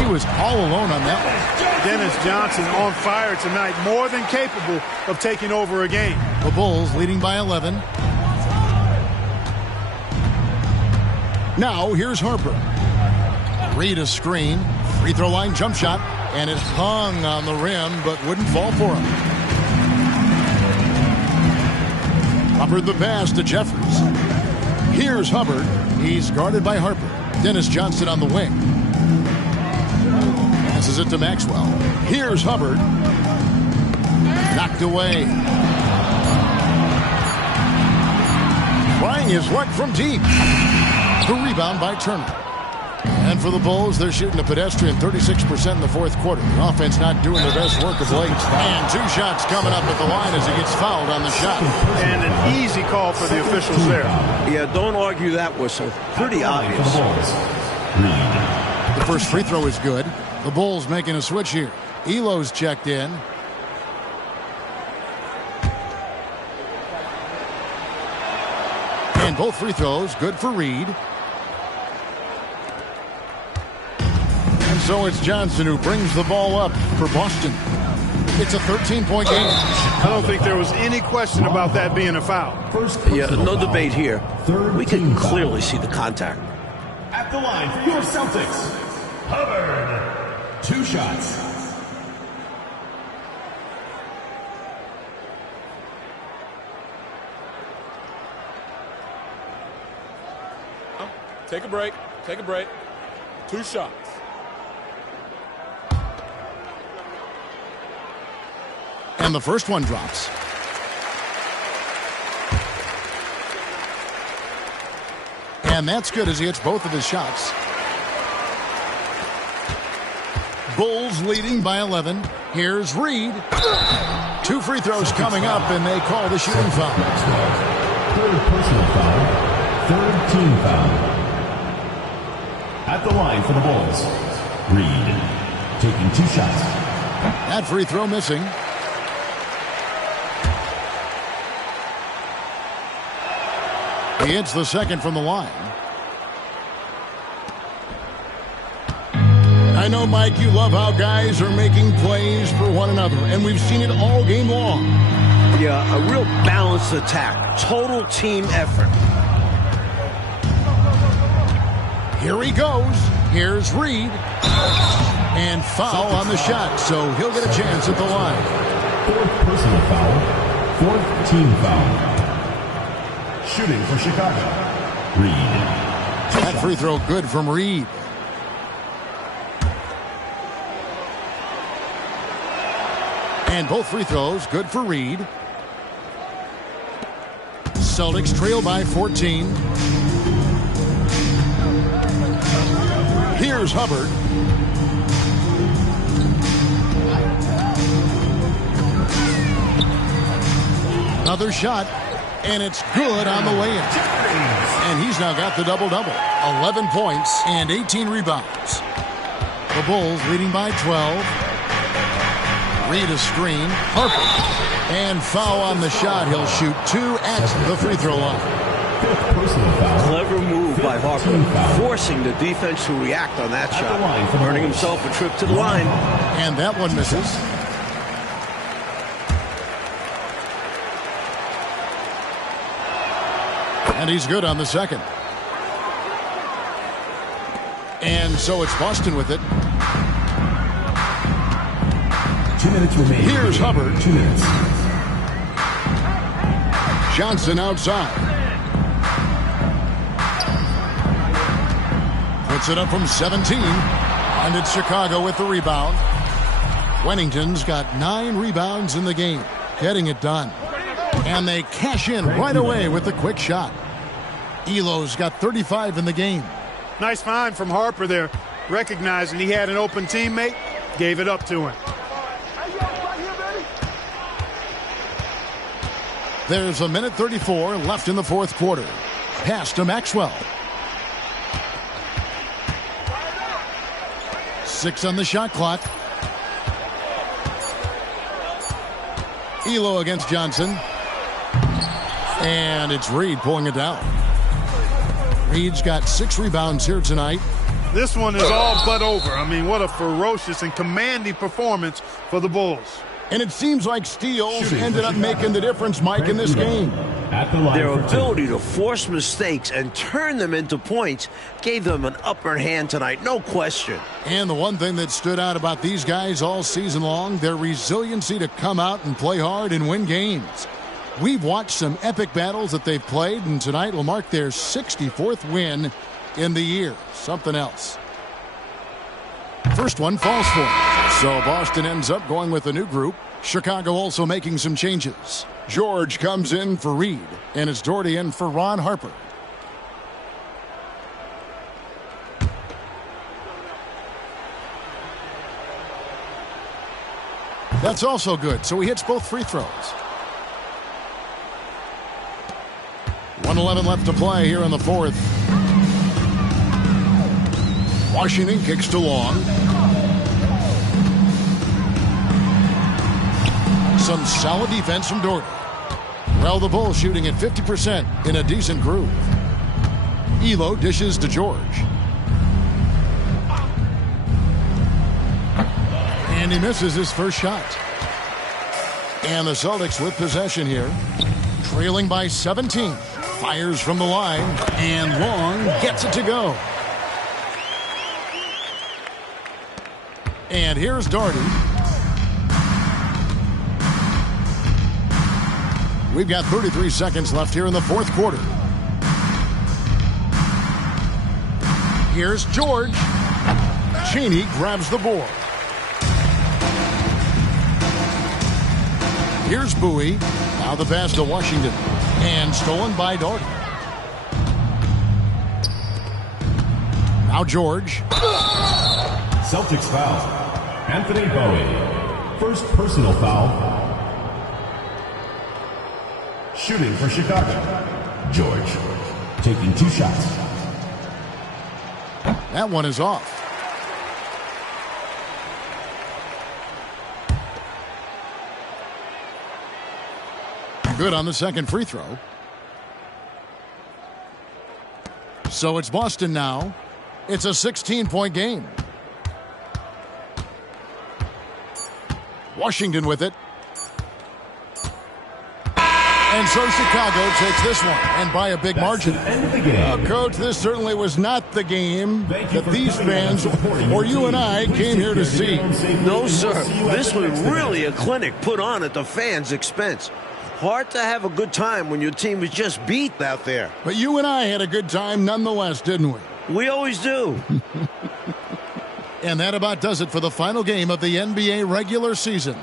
He was all alone on that one. Dennis Johnson on fire tonight, more than capable of taking over a game. The Bulls leading by 11. Now here's Harper. Reed a screen. Free throw line jump shot. And it hung on the rim, but wouldn't fall for him. Hubbard the pass to Jefferies. Here's Hubbard. He's guarded by Harper. Dennis Johnson on the wing. Passes it to Maxwell. Here's Hubbard. Knocked away. Trying his luck from deep. The rebound by Turner. And for the Bulls, they're shooting a pedestrian 36% in the fourth quarter. The offense not doing their best work of late. And 2 shots coming up at the line as he gets fouled on the shot. And an easy call for the officials there. Yeah, don't argue that whistle. Pretty obvious. The first free throw is good. The Bulls making a switch here. Ehlo's checked in. And both free throws good for Reed. And so it's Johnson who brings the ball up for Boston. It's a 13-point game. I don't think there was any question about that being a foul. Yeah, no debate here. We can clearly see the contact. At the line for your Celtics, Hubbard. 2 shots. Take a break. Take a break. 2 shots. And the first one drops. And that's good as he hits both of his shots. Bulls leading by 11. Here's Reed. 2 free throws coming up, and they call the shooting foul. 3rd personal foul. 3rd team foul. At the line for the Bulls, Reed taking 2 shots. That free throw missing. He hits the second from the line. I know, Mike, you love how guys are making plays for one another, and we've seen it all game long. Yeah, a real balanced attack. Total team effort. Here he goes. Here's Reed. And foul on the shot, so he'll get a chance at the line. 4th personal foul. 4th team foul. Shooting for Chicago, Reed. That free throw good from Reed. And both free throws good for Reed. Celtics trail by 14. Here's Hubbard. Another shot, and it's good on the way in. And he's now got the double-double. 11 points and 18 rebounds. The Bulls leading by 12. Reed a screen. Harper. And foul on the shot. He'll shoot 2 at the free throw line. Clever move by Harper, forcing the defense to react on that shot, earning himself a trip to the line. And that one misses. And he's good on the second. And so it's Boston with it. 2 minutes remaining. Here's Hubbard. 2 minutes. Johnson outside. Puts it up from 17. And it's Chicago with the rebound. Wennington's got 9 rebounds in the game, getting it done. And they cash in right away with the quick shot. Ehlo's got 35 in the game. Nice find from Harper there, recognizing he had an open teammate, gave it up to him. There's a minute 34 left in the fourth quarter. Pass to Maxwell. 6 on the shot clock. Ehlo against Johnson. And it's Reed pulling it down. Reed's got 6 rebounds here tonight. This one is all but over. I mean, what a ferocious and commanding performance for the Bulls. And it seems like steals ended up making the difference, Mike, in this game. Their ability to force mistakes and turn them into points gave them an upper hand tonight, no question. And the one thing that stood out about these guys all season long, their resiliency to come out and play hard and win games. We've watched some epic battles that they've played, and tonight will mark their 64th win in the year. Something else. First one falls for him. So Boston ends up going with a new group. Chicago also making some changes. George comes in for Reed, and it's Doherty in for Ron Harper. That's also good, so he hits both free throws. 1:11 left to play here in the fourth. Washington kicks to Long. Some solid defense from Doherty. Well, the Bulls shooting at 50% in a decent groove. Ehlo dishes to George. And he misses his first shot. And the Celtics with possession here. Trailing by 17. Fires from the line. And Long gets it to go. And here's Doherty. We've got 33 seconds left here in the fourth quarter. Here's George. Cheney grabs the board. Here's Bowie. Now the pass to Washington. And stolen by Doherty. Now George. Celtics foul. Anthony Bowie. First personal foul. Shooting for Chicago. George taking 2 shots. That one is off. Good on the second free throw. So it's Boston now. It's a 16-point game. Washington with it. And so Chicago takes this one, and by a big margin. End of the game. Coach, this certainly was not the game that these fans or you and I came here to see. No, sir. This was really a clinic put on at the fans' expense. Hard to have a good time when your team was just beat out there. But you and I had a good time nonetheless, didn't we? We always do. And that about does it for the final game of the NBA regular season.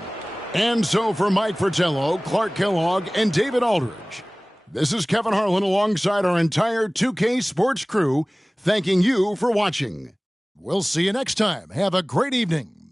And so for Mike Fratello, Clark Kellogg, and David Aldridge, this is Kevin Harlan alongside our entire 2K Sports crew, thanking you for watching. We'll see you next time. Have a great evening.